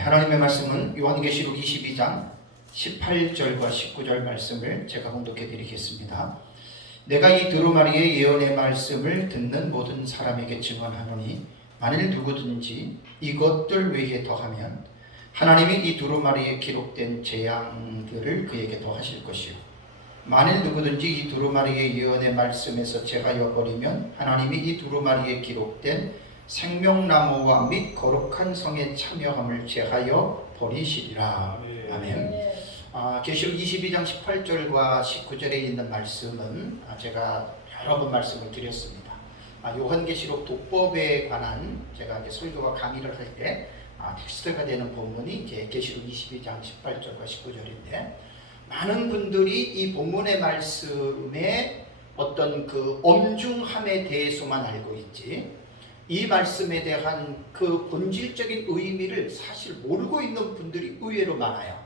하나님의 말씀은 요한계시록 22장 18절과 19절 말씀을 제가 봉독해 드리겠습니다. 내가 이 두루마리의 예언의 말씀을 듣는 모든 사람에게 증언하노니 만일 누구든지 이것들 외에 더하면 하나님이 이 두루마리에 기록된 재앙들을 그에게 더하실 것이요 만일 누구든지 이 두루마리의 예언의 말씀에서 제하여 버리면 하나님이 이 두루마리에 기록된 생명나무와 및 거룩한 성의 참여함을 제하여 버리시리라. 아멘. 계시록 22장 18절과 19절에 있는 말씀은 제가 여러 번 말씀을 드렸습니다. 요한계시록 독법에 관한 제가 이제 설교와 강의를 할 때 텍스트가 되는 본문이 이제 계시록 22장 18절과 19절인데 많은 분들이 이 본문의 말씀의 어떤 그 엄중함에 대해서만 알고 있지 이 말씀에 대한 그 본질적인 의미를 사실 모르고 있는 분들이 의외로 많아요.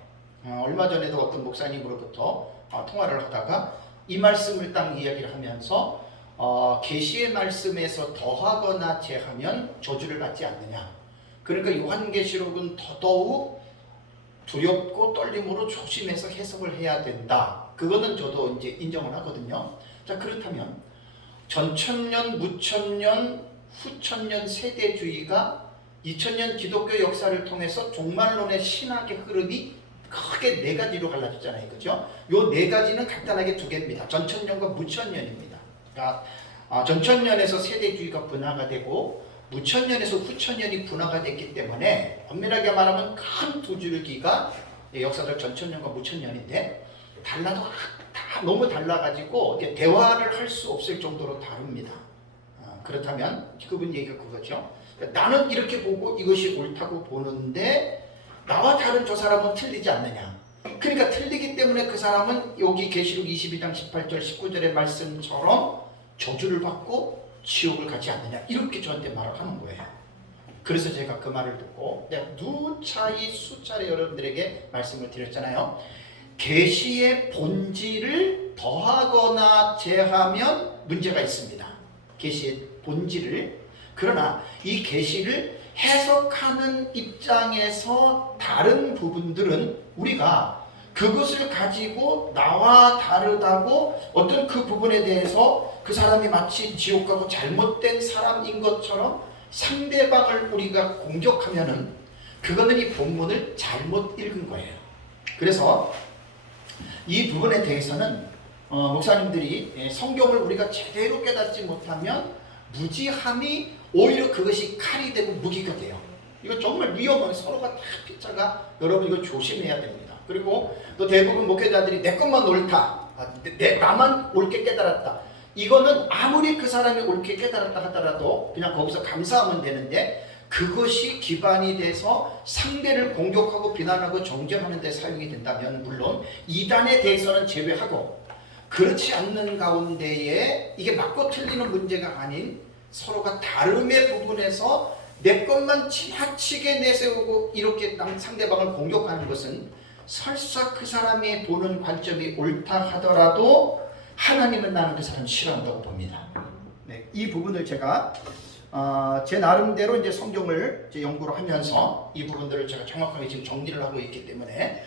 얼마 전에도 어떤 목사님으로부터 통화를 하다가 이 말씀을 딱 이야기를 하면서 계시의 말씀에서 더하거나 제하면 저주를 받지 않느냐. 그러니까 요한계시록은 더더욱 두렵고 떨림으로 조심해서 해석을 해야 된다. 그거는 저도 이제 인정을 하거든요. 자, 그렇다면 전천년, 무천년, 후천년 세대주의가 2000년 기독교 역사를 통해서 종말론의 신학의 흐름이 크게 네 가지로 갈라졌잖아요. 그죠? 요 네 가지는 간단하게 두 개입니다. 전천년과 무천년입니다. 그러니까 전천년에서 세대주의가 분화가 되고 무천년에서 후천년이 분화가 됐기 때문에 엄밀하게 말하면 큰 두 줄기가 역사적 전천년과 무천년인데 달라도 다 너무 달라가지고 대화를 할 수 없을 정도로 다릅니다. 그렇다면 그분 얘기가 그거죠. 나는 이렇게 보고 이것이 옳다고 보는데 나와 다른 저 사람은 틀리지 않느냐. 그러니까 틀리기 때문에 그 사람은 여기 계시록 22장 18절 19절의 말씀처럼 저주를 받고 지옥을 가지 않느냐. 이렇게 저한테 말을 하는 거예요. 그래서 제가 그 말을 듣고 내가 누차히 수차례 여러분들에게 말씀을 드렸잖아요. 계시의 본질을 더하거나 제하면 문제가 있습니다. 계시의 본질을. 그러나 이 계시를 해석하는 입장에서 다른 부분들은 우리가 그것을 가지고 나와 다르다고 어떤 그 부분에 대해서 그 사람이 마치 지옥 가고 잘못된 사람인 것처럼 상대방을 우리가 공격하면은 그거는 이 본문을 잘못 읽은 거예요. 그래서 이 부분에 대해서는 목사님들이 성경을 우리가 제대로 깨닫지 못하면 무지함이 오히려 그것이 칼이 되고 무기가 돼요. 이거 정말 위험한 서로가 다 피차가 여러분 이거 조심해야 됩니다. 그리고 또 대부분 목회자들이 내 것만 옳다. 나만 옳게 깨달았다. 이거는 아무리 그 사람이 옳게 깨달았다 하더라도 그냥 거기서 감사하면 되는데 그것이 기반이 돼서 상대를 공격하고 비난하고 정죄하는 데 사용이 된다면 물론 이단에 대해서는 제외하고 그렇지 않는 가운데에 이게 맞고 틀리는 문제가 아닌 서로가 다름의 부분에서 내 것만 지나치게 내세우고 이렇게 상대방을 공격하는 것은 설사 그 사람이 보는 관점이 옳다 하더라도 하나님은 나는 그 사람 싫어한다고 봅니다. 네, 이 부분을 제가 제 나름대로 이제 성경을 이제 연구를 하면서 이 부분들을 제가 정확하게 지금 정리를 하고 있기 때문에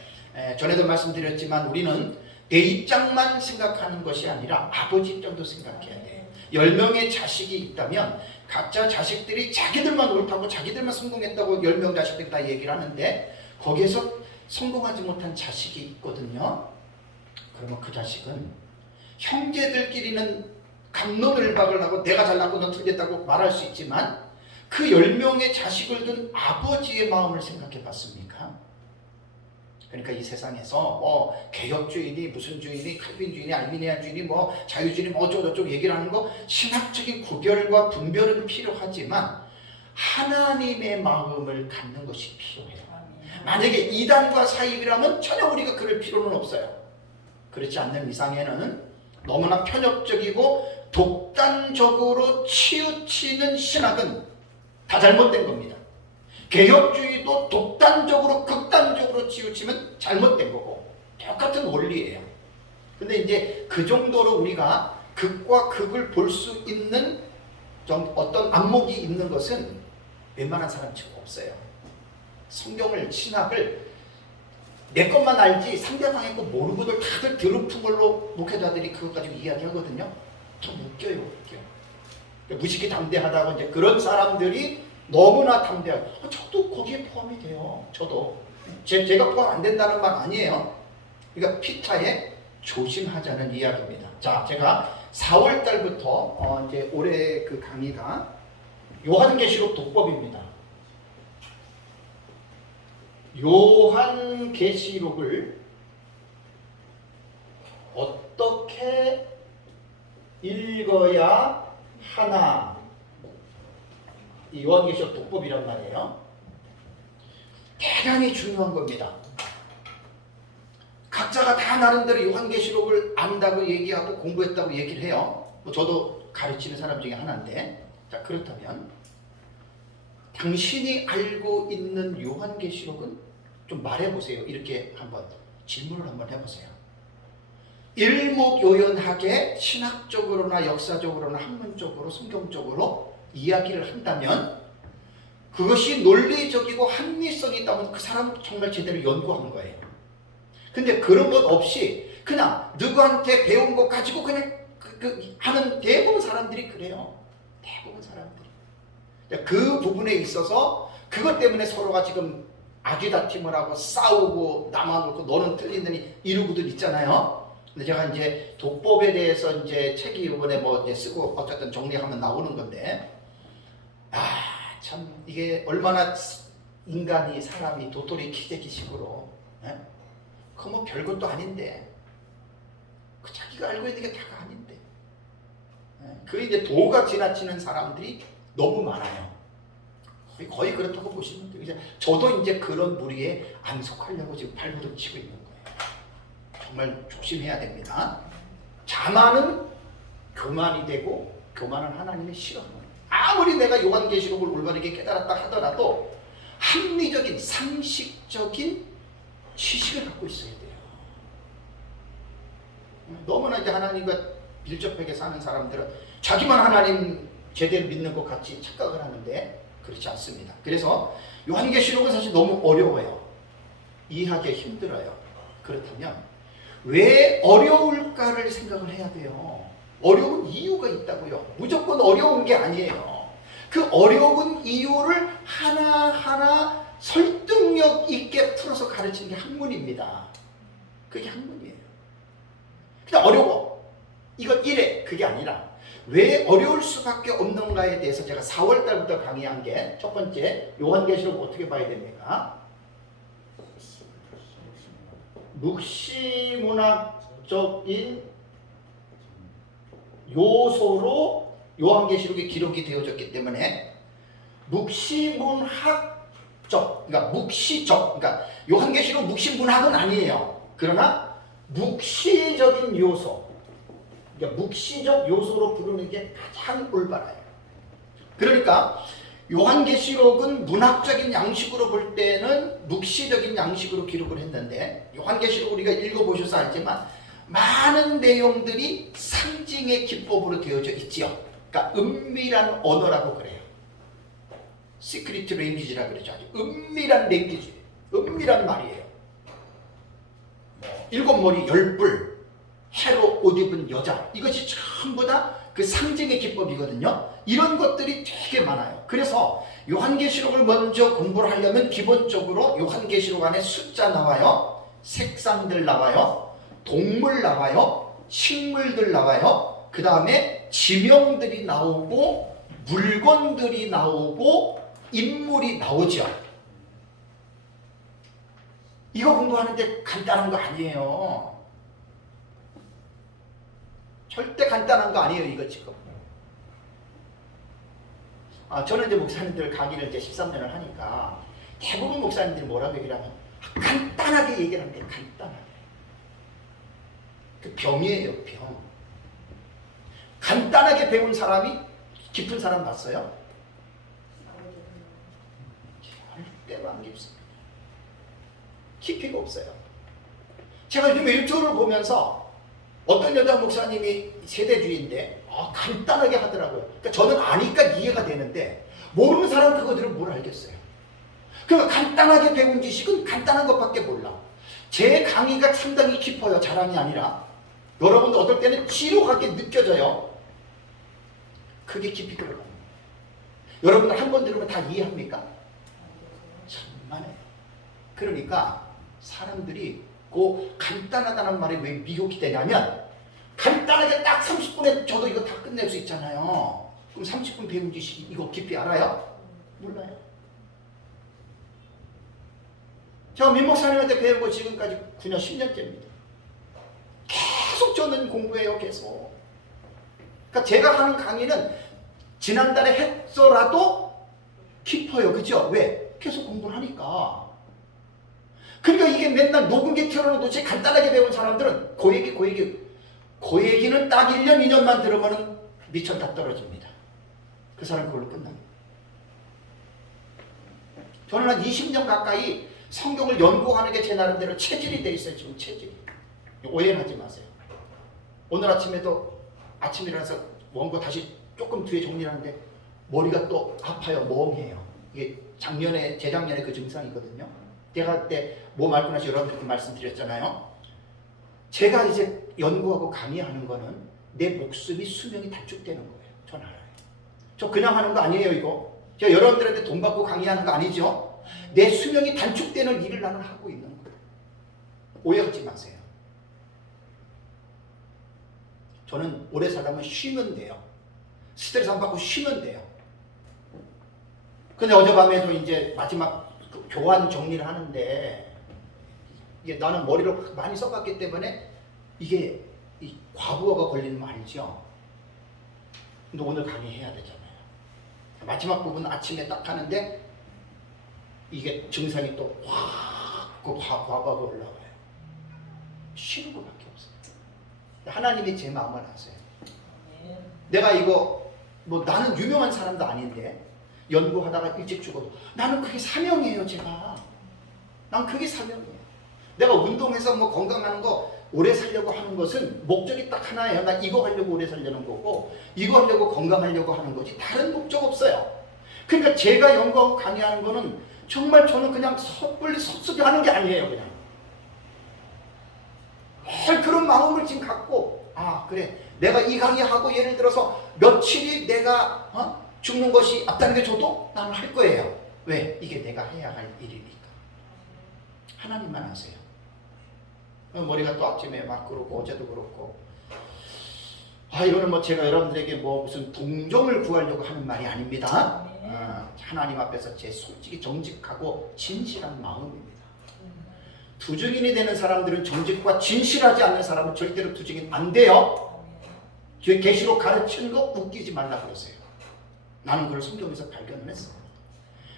전에도 말씀드렸지만 우리는 내 입장만 생각하는 것이 아니라 아버지 입장도 생각해야 돼. 10명의 자식이 있다면 각자 자식들이 자기들만 옳다고 자기들만 성공했다고 10명 자식들이 다 얘기를 하는데 거기에서 성공하지 못한 자식이 있거든요. 그러면 그 자식은 형제들끼리는 갑론을박을 하고 내가 잘났고 넌 틀렸다고 말할 수 있지만 그 10명의 자식을 둔 아버지의 마음을 생각해 봤습니까? 그러니까 이 세상에서 개혁주의니 무슨 주의니 칼빈주의니 알미니안 주의니 뭐 자유주의니 뭐 어쩌고저쩌고 얘기를 하는 거 신학적인 구별과 분별은 필요하지만 하나님의 마음을 갖는 것이 필요해요. 만약에 이단과 사입이라면 전혀 우리가 그럴 필요는 없어요. 그렇지 않는 이상에는 너무나 편협적이고 독단적으로 치우치는 신학은 다 잘못된 겁니다. 개혁주의도 독단적으로 극단적으로 치우치면 잘못된 거고 똑같은 원리예요. 근데 이제 그 정도로 우리가 극과 극을 볼 수 있는 좀 어떤 안목이 있는 것은 웬만한 사람 치고 없어요. 성경을, 신학을 내 것만 알지 상대방의 거 모르고들 다들 드럽은 걸로 목회자들이 그것 가지고 이야기하거든요. 좀 웃겨요, 웃겨. 무식히 담대하다고 이제 그런 사람들이 너무나 담대하고, 저도 거기에 포함이 돼요. 저도 제가 포함 안 된다는 말 아니에요. 그러니까 피타에 조심하자는 이야기입니다. 자, 제가 4월 달부터 이제 올해 그 강의가 요한계시록 독법입니다. 요한계시록을 어떻게 읽어야 하나, 이 요한계시록 독법이란 말이에요. 대단히 중요한 겁니다. 각자가 다 나름대로 요한계시록을 안다고 얘기하고 공부했다고 얘기를 해요. 저도 가르치는 사람 중에 하나인데, 자, 그렇다면 당신이 알고 있는 요한계시록은 좀 말해보세요. 이렇게 한번 질문을 한번 해보세요. 일목요연하게 신학적으로나 역사적으로나 학문적으로 성경적으로 이야기를 한다면, 그것이 논리적이고 합리성이 있다면 그 사람 정말 제대로 연구한 거예요. 근데 그런 것 없이 그냥 누구한테 배운 것 가지고 그냥 하는 대부분 사람들이 그래요. 대부분 사람들이. 그 부분에 있어서 그것 때문에 서로가 지금 아귀다툼을 하고 싸우고 나만 옳고 너는 틀리느니 이러고들 있잖아요. 근데 제가 이제 독법에 대해서 이제 책이 이번에 뭐 이제 쓰고 어쨌든 정리하면 나오는 건데, 참 이게 얼마나 인간이, 사람이 도토리 키재기식으로, 그 뭐 별것도 아닌데, 그 자기가 알고 있는 게 다가 아닌데, 그 이제 도가 지나치는 사람들이 너무 많아요. 거의 그렇다고 보시면 돼요. 이제 저도 이제 그런 무리에 안 속하려고 지금 발버둥 치고 있는 거예요. 정말 조심해야 됩니다. 자만은 교만이 되고, 교만은 하나님의 싫어하는 거예요. 아무리 내가 요한계시록을 올바르게 깨달았다 하더라도 합리적인, 상식적인 지식을 갖고 있어야 돼요. 너무나 이제 하나님과 밀접하게 사는 사람들은 자기만 하나님 제대로 믿는 것 같이 착각을 하는데 그렇지 않습니다. 그래서 요한계시록은 사실 너무 어려워요. 이해하기 힘들어요. 그렇다면 왜 어려울까를 생각을 해야 돼요. 어려운 이유가 있다고요. 무조건 어려운 게 아니에요. 그 어려운 이유를 하나하나 설득력 있게 풀어서 가르치는 게 학문입니다. 그게 학문이에요. 그냥 어려워, 이건 이래, 그게 아니라 왜 어려울 수밖에 없는가에 대해서 제가 4월 달부터 강의한 게 첫 번째, 요한계시록 어떻게 봐야 됩니까? 묵시문학적인 요소로 요한계시록이 기록이 되어졌기 때문에 묵시문학적, 그러니까 묵시적, 그러니까 요한계시록 묵시문학은 아니에요. 그러나 묵시적인 요소, 그러니까 묵시적 요소로 부르는 게 가장 올바라요. 그러니까 요한계시록은 문학적인 양식으로 볼 때는 묵시적인 양식으로 기록을 했는데, 요한계시록 우리가 읽어보셔서 알지만 많은 내용들이 상징의 기법으로 되어져 있지요. 그러니까 은밀한 언어라고 그래요. 시크릿 랭귀지라고 그러죠. 아주 은밀한 랭귀지, 은밀한 말이에요. 일곱 머리 열불, 해로 옷 입은 여자, 이것이 전부 다 그 상징의 기법이거든요. 이런 것들이 되게 많아요. 그래서 요한계시록을 먼저 공부를 하려면 기본적으로 요한계시록 안에 숫자 나와요, 색상들 나와요, 동물 나와요, 식물들 나와요, 그 다음에 지명들이 나오고 물건들이 나오고 인물이 나오죠. 이거 공부하는데 간단한 거 아니에요. 절대 간단한 거 아니에요, 이거 지금. 저는 이제 목사님들 강의를 이제 13년을 하니까 대부분 목사님들이 뭐라고 얘기를 하면 간단하게 얘기를 하는데, 간단하게. 그 병이에요, 병. 간단하게 배운 사람이 깊은 사람 봤어요? 절대로 안 깊습니다. 깊이가 없어요. 제가 요즘 유튜브를 보면서 어떤 여자 목사님이 세대주의인데 간단하게 하더라고요. 그러니까 저는 아니까 이해가 되는데 모르는 사람은 그거들은 뭘 알겠어요. 그러니까 간단하게 배운 지식은 간단한 것밖에 몰라. 제 강의가 상당히 깊어요. 자랑이 아니라. 여러분도 어떨 때는 지루하게 느껴져요. 그게 깊이 들어가요. 여러분들 한 번 들으면 다 이해합니까? 천만에. 그러니까 사람들이 그 간단하다는 말에 왜 미혹이 되냐면, 간단하게 딱 30분에 저도 이거 다 끝낼 수 있잖아요. 그럼 30분 배운 지식 이거 깊이 알아요? 몰라요. 제가 민 목사님한테 배운 거 지금까지 9년 10년째입니다. 계속 저는 공부해요. 계속. 그러니까 제가 하는 강의는 지난달에 했더라도 깊어요. 그죠? 왜? 계속 공부를 하니까. 그러니까 이게 맨날 녹음기 틀어놓고 도대체 간단하게 배운 사람들은 그 얘기는 딱 1년 2년만 들으면 미천 다 떨어집니다. 그 사람 그걸로 끝납니다. 저는 한 20년 가까이 성경을 연구하는 게 제 나름대로 체질이 돼 있어요. 지금 체질이. 오해는 하지 마세요. 오늘 아침에도 아침에 일어나서 원고 다시 조금 뒤에 정리하는데 머리가 또 아파요. 멍해요. 이게 재작년에 그 증상이거든요. 제가 그때 몸 앓고 나서 여러분들께 말씀드렸잖아요. 제가 이제 연구하고 강의하는 거는 내 목숨이 수명이 단축되는 거예요. 전 알아요. 저 그냥 하는 거 아니에요, 이거. 제가 여러분들한테 돈 받고 강의하는 거 아니죠. 내 수명이 단축되는 일을 나는 하고 있는 거예요. 오해하지 마세요. 저는 오래 살려면 쉬면 돼요. 스트레스 안 받고 쉬면 돼요. 근데 어젯밤에도 이제 마지막 교환 정리를 하는데, 이게 나는 머리를 많이 써봤기 때문에 이게 이 과부하가 걸리는 말이죠. 근데 오늘 강의해야 되잖아요. 마지막 부분 아침에 딱 하는데 이게 증상이 또 확 그 과부하가 올라와요. 쉬는 것밖에 없어요. 하나님이 제 마음을 아세요. 내가 이거 뭐 나는 유명한 사람도 아닌데 연구하다가 일찍 죽어도 나는 그게 사명이에요. 난 그게 사명이에요. 내가 운동해서 뭐 건강하는 거 오래 살려고 하는 것은 목적이 딱 하나예요. 나 이거 하려고 오래 살려는 거고 이거 하려고 건강하려고 하는 거지 다른 목적 없어요. 그러니까 제가 연구하고 강의하는 거는 정말 저는 그냥 섣불리 섭섭이 하는 게 아니에요. 그냥 그런 마음을 지금 갖고 그래 내가 이 강의하고 예를 들어서 며칠이 내가 죽는 것이 앞다는 게 저도 나는 할 거예요. 왜? 이게 내가 해야 할 일이니까. 하나님만 아세요. 머리가 또 아침에 막 그러고 어제도 그렇고 이거는 뭐 제가 여러분들에게 뭐 무슨 동정을 구하려고 하는 말이 아닙니다. 하나님 앞에서 제 솔직히 정직하고 진실한 마음입니다. 두증인이 되는 사람들은 정직과 진실하지 않는 사람은 절대로 두증인 안 돼요. 계시록 가르치는 거 웃기지 말라 그러세요. 나는 그걸 성경에서 발견을 했어요.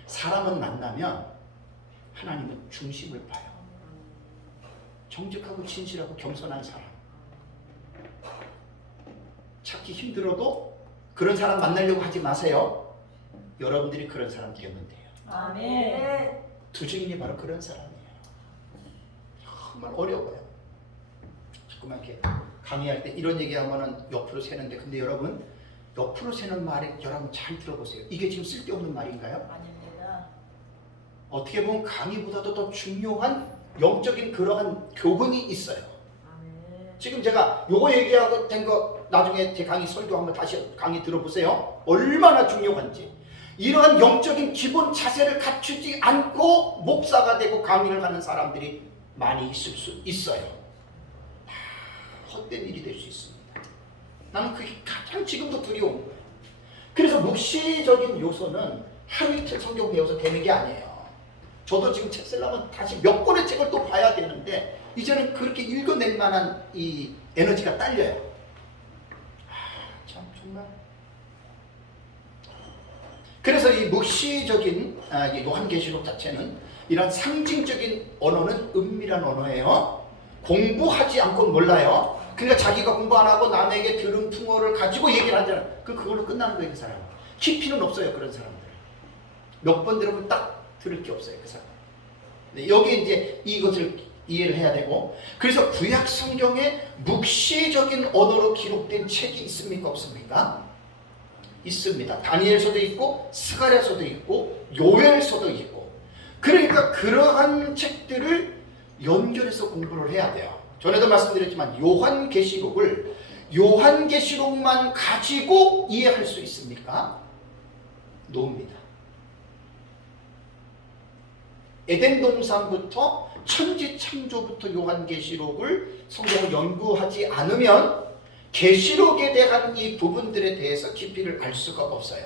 사람은 만나면 하나님은 중심을 봐요. 정직하고 진실하고 겸손한 사람. 찾기 힘들어도 그런 사람 만나려고 하지 마세요. 여러분들이 그런 사람 되면 돼요. 아멘. 두증인이 바로 그런 사람이에요. 정말 어려워요. 자꾸만 이렇게 강의할 때 이런 얘기하면은 옆으로 새는데, 근데 여러분 옆으로 새는 말이 여러분 잘 들어보세요. 이게 지금 쓸데없는 말인가요? 아닙니다. 어떻게 보면 강의보다도 더 중요한 영적인 그러한 교훈이 있어요. 아멘. 지금 제가 요거 얘기하고 된 거 나중에 제 강의 설교 한번 다시 강의 들어보세요. 얼마나 중요한지. 이러한 영적인 기본 자세를 갖추지 않고 목사가 되고 강의를 하는 사람들이 많이 있을 수 있어요. 헛된 일이 될 수 있습니다. 나는 그게 가장 지금도 두려운 거예요. 그래서 묵시적인 요소는 하루 이틀 성경 배워서 되는 게 아니에요. 저도 지금 책 쓰려면 다시 몇 권의 책을 또 봐야 되는데 이제는 그렇게 읽어낼 만한 이 에너지가 딸려요. 참 정말. 그래서 이 묵시적인 이 요한계시록 자체는 이런 상징적인 언어는 은밀한 언어예요. 공부하지 않고 몰라요. 그러니까 자기가 공부 안 하고 남에게 들은 풍어를 가지고 얘기를 하잖아요. 그걸로 끝나는 거예요. 그 사람은. 깊이는 없어요. 그런 사람들. 몇 번 들으면 딱 들을 게 없어요. 그 사람. 여기에 이제 이것을 이해를 해야 되고, 그래서 구약 성경에 묵시적인 언어로 기록된 책이 있습니까? 없습니까? 있습니다. 다니엘서도 있고 스가랴서도 있고 요엘서도 있고, 그러니까 그러한 책들을 연결해서 공부를 해야 돼요. 전에도 말씀드렸지만 요한계시록만 가지고 이해할 수 있습니까? 노입니다. 에덴 동산부터 천지창조부터 요한계시록을 성경을 연구하지 않으면 계시록에 대한 이 부분들에 대해서 깊이를 알 수가 없어요.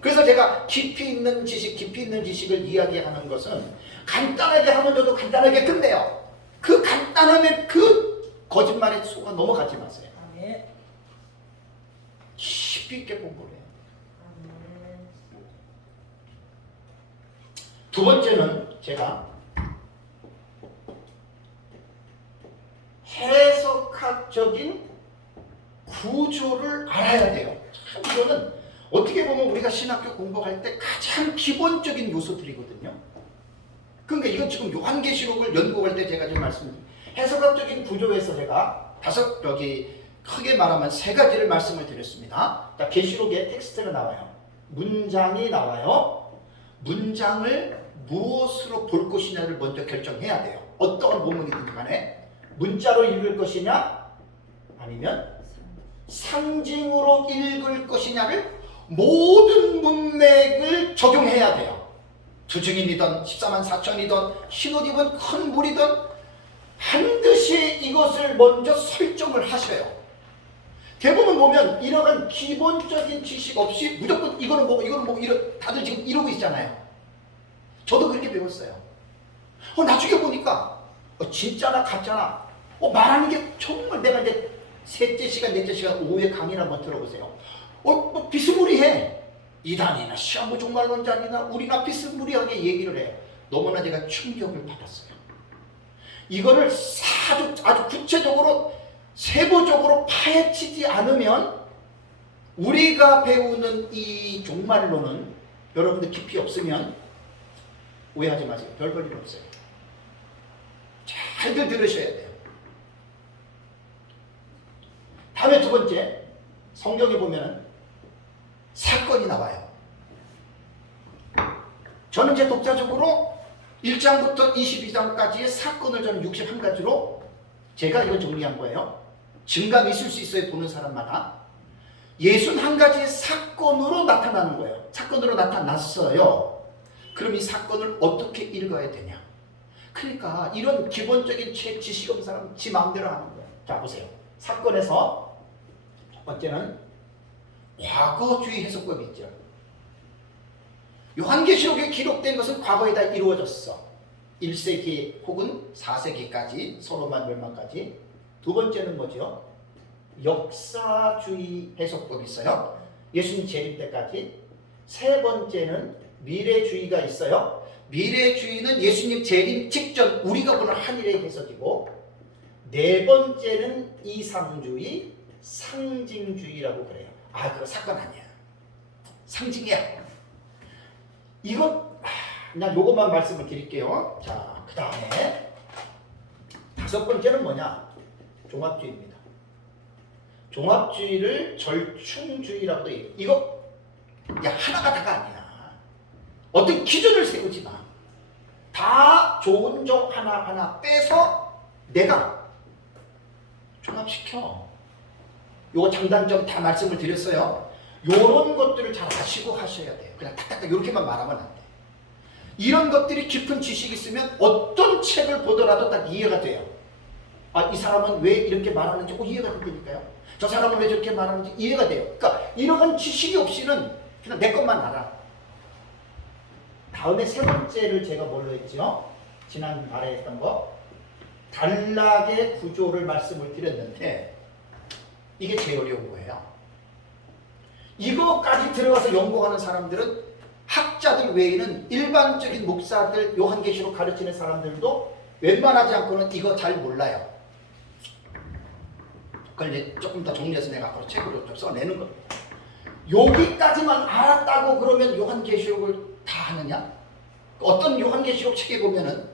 그래서 제가 깊이 있는 지식을 이야기하는 것은 간단하게 하면 저도 간단하게 끝내요. 그 간단함에 그 거짓말에 속아 넘어가지 마세요. 아멘. 깊이 있게 공부를 해요. 아멘. 두 번째는 제가 해석학적인 구조를 알아야 돼요. 이거는 어떻게 보면 우리가 신학교 공부할 때 가장 기본적인 요소들이거든요. 그러니까 이건 지금 요한계시록을 연구할 때 제가 지금 말씀드린 해석학적인 구조에서 제가 크게 말하면 세 가지를 말씀을 드렸습니다. 자, 계시록에 텍스트가 나와요. 문장이 나와요. 문장을 무엇으로 볼 것이냐를 먼저 결정해야 돼요. 어떤 본문이든 간에 문자로 읽을 것이냐 아니면 상징으로 읽을 것이냐를 모든 문맥을 적용해야 돼요. 두증인이든 14만 4천이든 흰옷 입은 큰 무리든 반드시 이것을 먼저 설정을 하셔요. 대부분 보면 이러한 기본적인 지식 없이 무조건 이거는 뭐고 이거는 뭐고 다들 지금 이러고 있잖아요. 저도 그렇게 배웠어요. 나중에 보니까 진짜나 가짜나 말하는 게 정말 내가 이제 넷째 시간 오후에 강의를 한번 들어보세요. 비스무리해. 이단이나 시한부 종말론자니나 우리가 비스무리하게 얘기를 해요. 너무나 제가 충격을 받았어요. 이거를 아주 구체적으로 세부적으로 파헤치지 않으면 우리가 배우는 이 종말론은 여러분들 깊이 없으면 오해하지 마세요. 별 볼 일 없어요. 잘들 들으셔야 돼요. 다음에 두 번째, 성경에 보면 사건이 나와요. 저는 제 독자적으로 1장부터 22장까지의 사건을 저는 61가지로 제가 이걸 정리한 거예요. 증감이 있을 수 있어요. 보는 사람마다 61가지의 사건으로 나타나는 거예요. 사건으로 나타났어요. 그럼 이 사건을 어떻게 읽어야 되냐? 그러니까 이런 기본적인 지식 없는 사람은 지 마음대로 하는 거예요. 자, 보세요. 사건에서 첫 번째는 과거주의 해석법이 있죠. 요한계시록에 기록된 것은 과거에 다 이루어졌어. 1세기 혹은 4세기까지 서로만 멸망까지. 두 번째는 뭐죠? 역사주의 해석법이 있어요. 예수님 재림 때까지. 세 번째는 미래주의가 있어요. 미래주의는 예수님 재림 직전 우리가 보는 한일의 해석이고, 네 번째는 이상주의, 상징주의라고 그래요. 그거 사건 아니야. 상징이야. 그냥 요것만 말씀을 드릴게요. 자, 그 다음에 다섯 번째는 뭐냐? 종합주의입니다. 종합주의를 절충주의라고도 해요. 이거 하나가 다가 아니야. 어떤 기준을 세우지 마. 다 좋은 점 하나하나 빼서 내가 종합시켜. 요거 장단점 다 말씀을 드렸어요. 요런 것들을 잘 아시고 하셔야 돼요. 그냥 탁탁탁 이렇게만 말하면 안 돼. 이런 것들이 깊은 지식이 있으면 어떤 책을 보더라도 딱 이해가 돼요. 이 사람은 왜 이렇게 말하는지 이해가 되니까요. 저 사람은 왜 저렇게 말하는지 이해가 돼요. 그러니까 이러한 지식이 없이는 그냥 내 것만 알아. 다음에 세 번째를 제가 뭘로 했죠? 지난 말에 했던 거. 단락의 구조를 말씀을 드렸는데 이게 제일 어려운 거예요. 이거까지 들어가서 연구하는 사람들은 학자들 외에는 일반적인 목사들, 요한계시록 가르치는 사람들도 웬만하지 않고는 이거 잘 몰라요. 그걸 이제 조금 더 정리해서 내가 앞으로 책으로 좀 써내는 거예요. 여기까지만 알았다고 그러면 요한계시록을 다 하느냐? 어떤 요한계시록 책에 보면은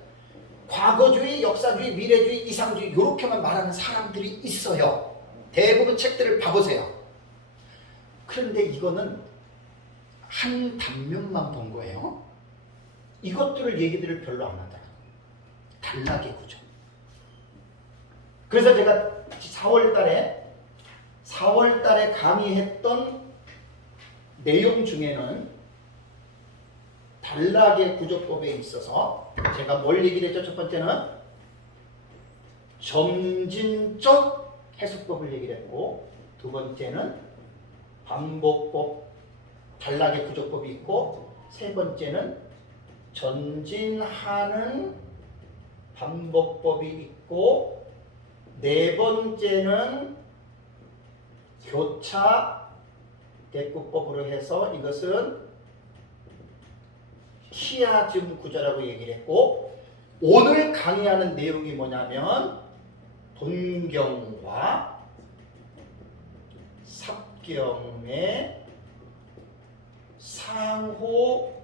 과거주의, 역사주의, 미래주의, 이상주의 이렇게만 말하는 사람들이 있어요. 대부분 책들을 봐보세요. 그런데 이거는 한 단면만 본 거예요. 이것들을 얘기들을 별로 안 하더라고요. 단락의 구조. 그래서 제가 4월 달에 강의했던 내용 중에는 단락의 구조법에 있어서 제가 뭘 얘기를 했죠? 첫 번째는 점진적 해석법을 얘기를 했고, 두 번째는 반복법, 단락의 구조법이 있고, 세 번째는 전진하는 반복법이 있고, 네 번째는 교차 대꾸법으로 해서 이것은 키아즘 구조라고 얘기를 했고, 오늘 강의하는 내용이 뭐냐면 돈경과 삽경의 상호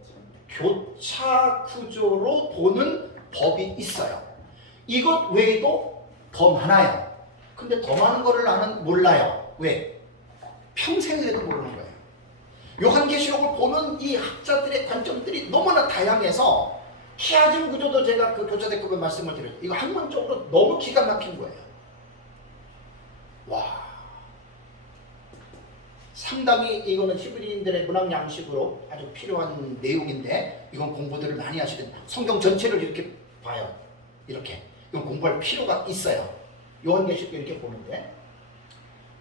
교차 구조로 보는 법이 있어요. 이것 외에도 더 많아요. 근데 더 많은 거를 나는 몰라요. 왜? 평생 해도 모르는 거예요. 요한계시록을 보는 이 학자들의 관점들이 너무나 다양해서 키아즘 구조도 제가 그 교차대급의 말씀을 드렸죠. 이거 학문적으로 너무 기가 막힌 거예요. 와, 상당히 이거는 히브리인들의 문학 양식으로 아주 필요한 내용인데, 이건 공부들을 많이 하시는, 성경 전체를 이렇게 봐요. 이렇게 이건 공부할 필요가 있어요. 요한계시록 이렇게 보는데,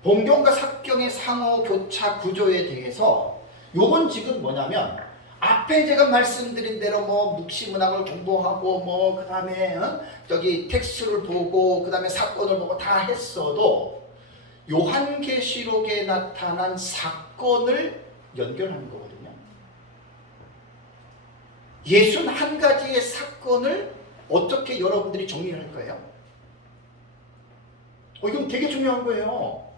본경과 삽경의 상호 교차 구조에 대해서 요건 지금 뭐냐면, 앞에 제가 말씀드린 대로 뭐 묵시문학을 공부하고 뭐 그다음에 저기 텍스트를 보고 그다음에 사건을 보고 다 했어도 요한계시록에 나타난 사건을 연결하는 거거든요. 61가지의 사건을 어떻게 여러분들이 정리를 할 거예요? 이건 되게 중요한 거예요.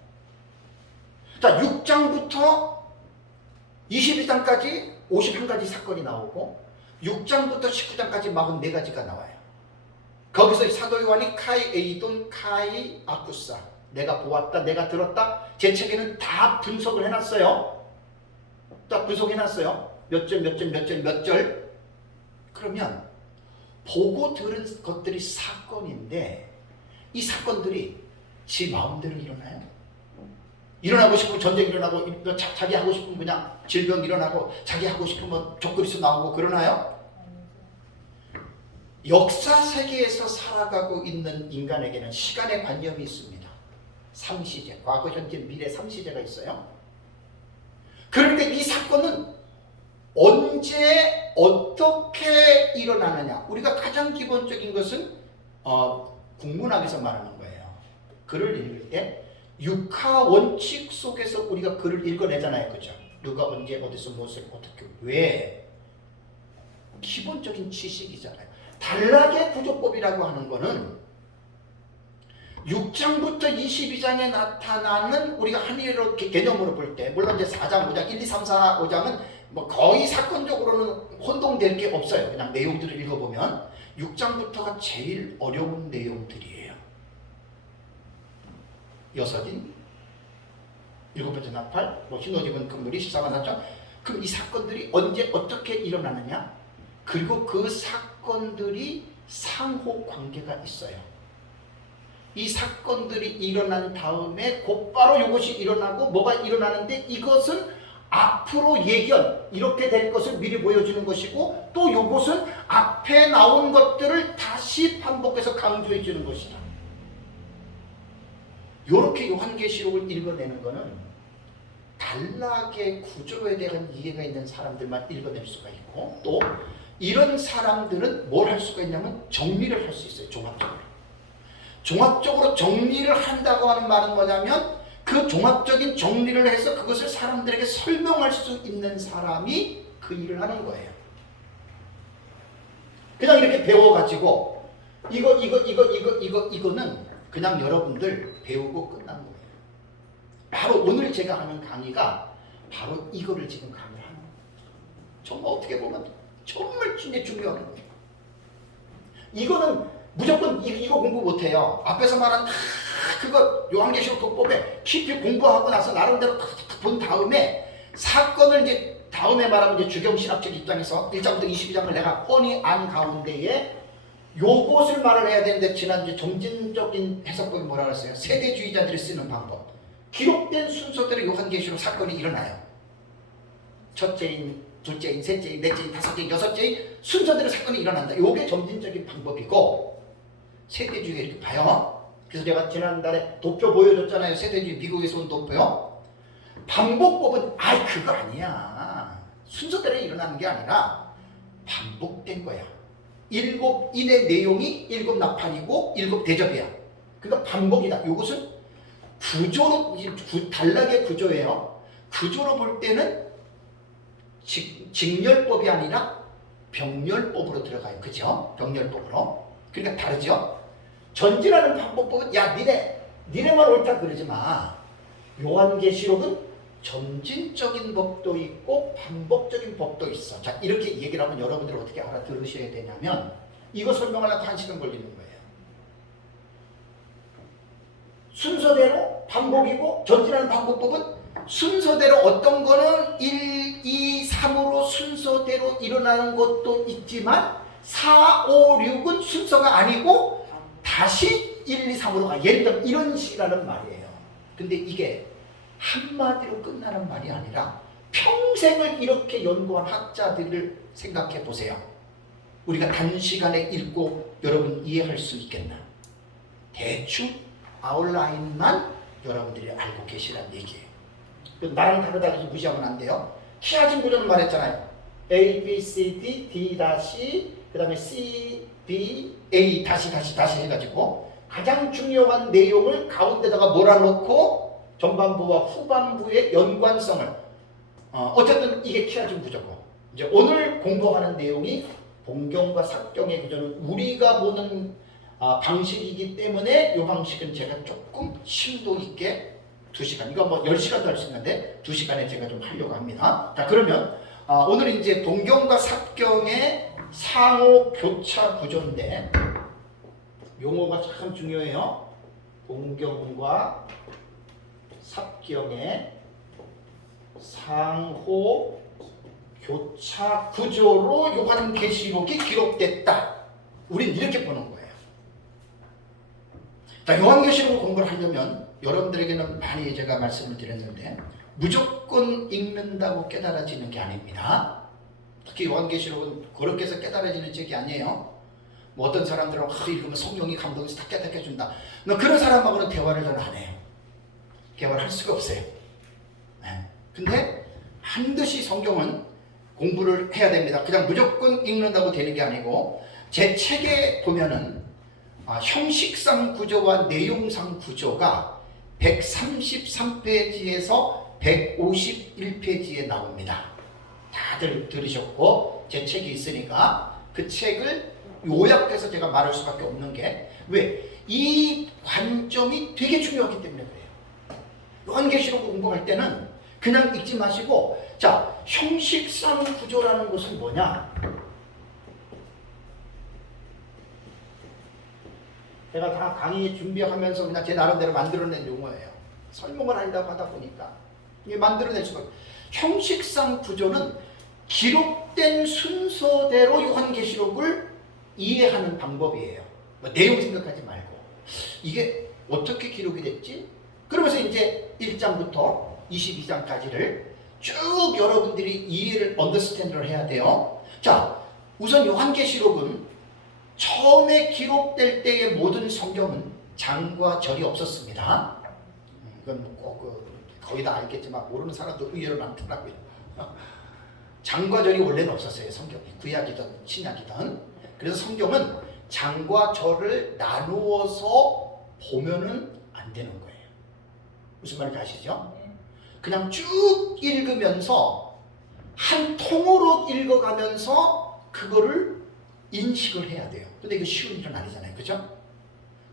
자, 6장부터 22장까지 51가지 사건이 나오고, 6장부터 19장까지 44가지가 나와요. 거기서 사도 요한이 카이 에이돈 카이 아쿠사, 내가 보았다, 내가 들었다, 제 책에는 다 분석을 해놨어요. 딱 분석해놨어요. 몇 절, 몇 절, 몇 절, 몇 절. 그러면 보고 들은 것들이 사건인데, 이 사건들이 지 마음대로 일어나요? 일어나고 싶으면 전쟁 일어나고, 자기 하고 싶으면 그냥 질병 일어나고, 자기 하고 싶으면 적그리스 나오고 그러나요? 역사 세계에서 살아가고 있는 인간에게는 시간의 관념이 있습니다. 3시제, 과거, 현재, 미래 3시제가 있어요. 그러니까 이 사건은 언제 어떻게 일어나느냐, 우리가 가장 기본적인 것은 국문학에서 말하는 거예요. 글을 읽을 때 육하 원칙 속에서 우리가 글을 읽어내잖아요. 그죠? 누가 언제 어디서 무엇을 어떻게 왜, 기본적인 지식이잖아요. 단락의 구조법이라고 하는 거는 6장부터 22장에 나타나는, 우리가 한일로 개념으로 볼 때, 물론 이제 4장, 5장, 1, 2, 3, 4, 5장은 뭐 거의 사건적으로는 혼동될 게 없어요. 그냥 내용들을 읽어보면 6장부터가 제일 어려운 내용들이에요. 여섯인, 일곱 번째 나팔, 뭐 흰옷 입은 금물이 14만 나죠. 그럼 이 사건들이 언제 어떻게 일어나느냐? 그리고 그 사건들이 상호 관계가 있어요. 이 사건들이 일어난 다음에 곧바로 이것이 일어나고 뭐가 일어나는데, 이것은 앞으로 예견, 이렇게 될 것을 미리 보여주는 것이고, 또 이것은 앞에 나온 것들을 다시 반복해서 강조해 주는 것이다. 이렇게 요한계시록을 읽어내는 것은 단락의 구조에 대한 이해가 있는 사람들만 읽어낼 수가 있고, 또 이런 사람들은 뭘 할 수가 있냐면 정리를 할 수 있어요. 종합적으로. 종합적으로 정리를 한다고 하는 말은 뭐냐면, 그 종합적인 정리를 해서 그것을 사람들에게 설명할 수 있는 사람이 그 일을 하는 거예요. 그냥 이렇게 배워가지고 이거는 그냥 여러분들 배우고 끝난 거예요. 바로 오늘 제가 하는 강의가 바로 이거를 지금 강의를 하는 거예요. 정말 어떻게 보면 정말 진짜 중요한 거예요. 이거는 무조건 이거 공부 못해요. 앞에서 말한 그거 요한계시록 독법에 깊이 공부하고 나서 나름대로 본 다음에 사건을 이제 다 다음에 말하면 이제 주경신학적 입장에서 1장부터 22장을 내가 뻔히 안 가운데에 요것을 말을 해야 되는데 지난주 정진적인 해석법이 뭐라 그랬어요? 세대주의자들이 쓰는 방법. 기록된 순서대로 요한계시록 사건이 일어나요. 첫째인, 둘째인, 셋째인, 넷째인, 다섯째인, 여섯째인 순서대로 사건이 일어난다. 요게 점진적인 방법이고 세대주의가 이렇게 봐요. 그래서 제가 지난달에 도표 보여줬잖아요. 세대주의 미국에서 온 도표요. 반복법은 그거 아니야. 순서대로 일어나는 게 아니라 반복된 거야. 7인의 내용이 7 나팔이고 7 대접이야. 그러니까 반복이다. 이것은 구조로 단락의 구조예요. 구조로 볼 때는 직렬법이 아니라 병렬법으로 들어가요. 그죠? 병렬법으로. 그러니까 다르죠? 전진하는 반복법은 야 니네만 옳다 그러지 마. 요한계시록은 점진적인 법도 있고 반복적인 법도 있어. 자, 이렇게 얘기를 하면 여러분들 어떻게 알아들으셔야 되냐면 이거 설명하려고 1시간 걸리는 거예요. 순서대로 반복이고 전진하는 반복법은 순서대로 어떤 거는 1, 2, 3으로 순서대로 일어나는 것도 있지만 4, 5, 6은 순서가 아니고 다시 1, 2, 3으로 가. 예를 들면 이런 식이라는 말이에요. 근데 이게 한마디로 끝나는 말이 아니라 평생을 이렇게 연구한 학자들을 생각해 보세요. 우리가 단시간에 읽고 여러분 이해할 수 있겠나? 대충 아웃라인만 여러분들이 알고 계시란 얘기예요. 나랑 다르다고 해서 무시하면 안 돼요. 키아진 구조는 말했잖아요. A, B, C, D, D 다시 그 다음에 C, B, A 다시 해가지고 가장 중요한 내용을 가운데다가 몰아넣고 전반부와 후반부의 연관성을 어쨌든 이게 키아진 구조고 이제 오늘 공부하는 내용이 본경과 삭경의 구조는 우리가 보는 방식이기 때문에 이 방식은 제가 조금 심도 있게 2시간 이거 뭐 10시간도 할 수 있는데 2시간에 제가 좀 하려고 합니다. 자 그러면 오늘은 이제 본경과 삭경의 상호 교차 구조인데 용어가 참 중요해요. 본경과 삭경의 상호 교차 구조로 요한계시록이 기록됐다. 우린 이렇게 보는 거예요. 자, 요한계시록을 공부를 하려면 여러분들에게는 많이 제가 말씀을 드렸는데 무조건 읽는다고 깨달아지는 게 아닙니다. 특히 요한계시록은 그렇게 해서 깨달아지는 책이 아니에요. 뭐 어떤 사람들은 읽으면 성령이 감동해서 다 깨닫게 준다. 그런 사람하고는 대화를 잘 안 해요. 대화를 할 수가 없어요. 네. 근데 반드시 성경은 공부를 해야 됩니다. 그냥 무조건 읽는다고 되는 게 아니고 제 책에 보면은 형식상 구조와 내용상 구조가 133페이지에서 151페이지에 나옵니다. 다들 들으셨고 제 책이 있으니까 그 책을 요약해서 제가 말할 수밖에 없는 게 왜? 이 관점이 되게 중요하기 때문에 그래요. 요한계시록 공부할 때는 그냥 읽지 마시고 자, 형식상 구조라는 것은 뭐냐? 제가 다 강의 준비하면서 그냥 제 나름대로 만들어낸 용어예요. 설명을 하려고 하다 보니까 이게 만들어낼 수가 없어요. 형식상 구조는 기록된 순서대로 요한계시록을 이해하는 방법이에요. 뭐 내용 생각하지 말고 이게 어떻게 기록이 됐지? 그러면서 이제 1장부터 22장까지를 쭉 여러분들이 이해를 언더스탠드를 해야 돼요. 자, 우선 요한계시록은 처음에 기록될 때의 모든 성경은 장과 절이 없었습니다. 이건 꼭 거의 다 알겠지만 모르는 사람도 의외로 많더라고요. 장과 절이 원래는 없었어요. 성경에 구약이든 신약이든. 그래서 성경은 장과 절을 나누어서 보면은 안 되는 거예요. 무슨 말인지 아시죠? 그냥 쭉 읽으면서 한 통으로 읽어가면서 그거를 인식을 해야 돼요. 근데 이거 쉬운 일은 아니잖아요. 그죠?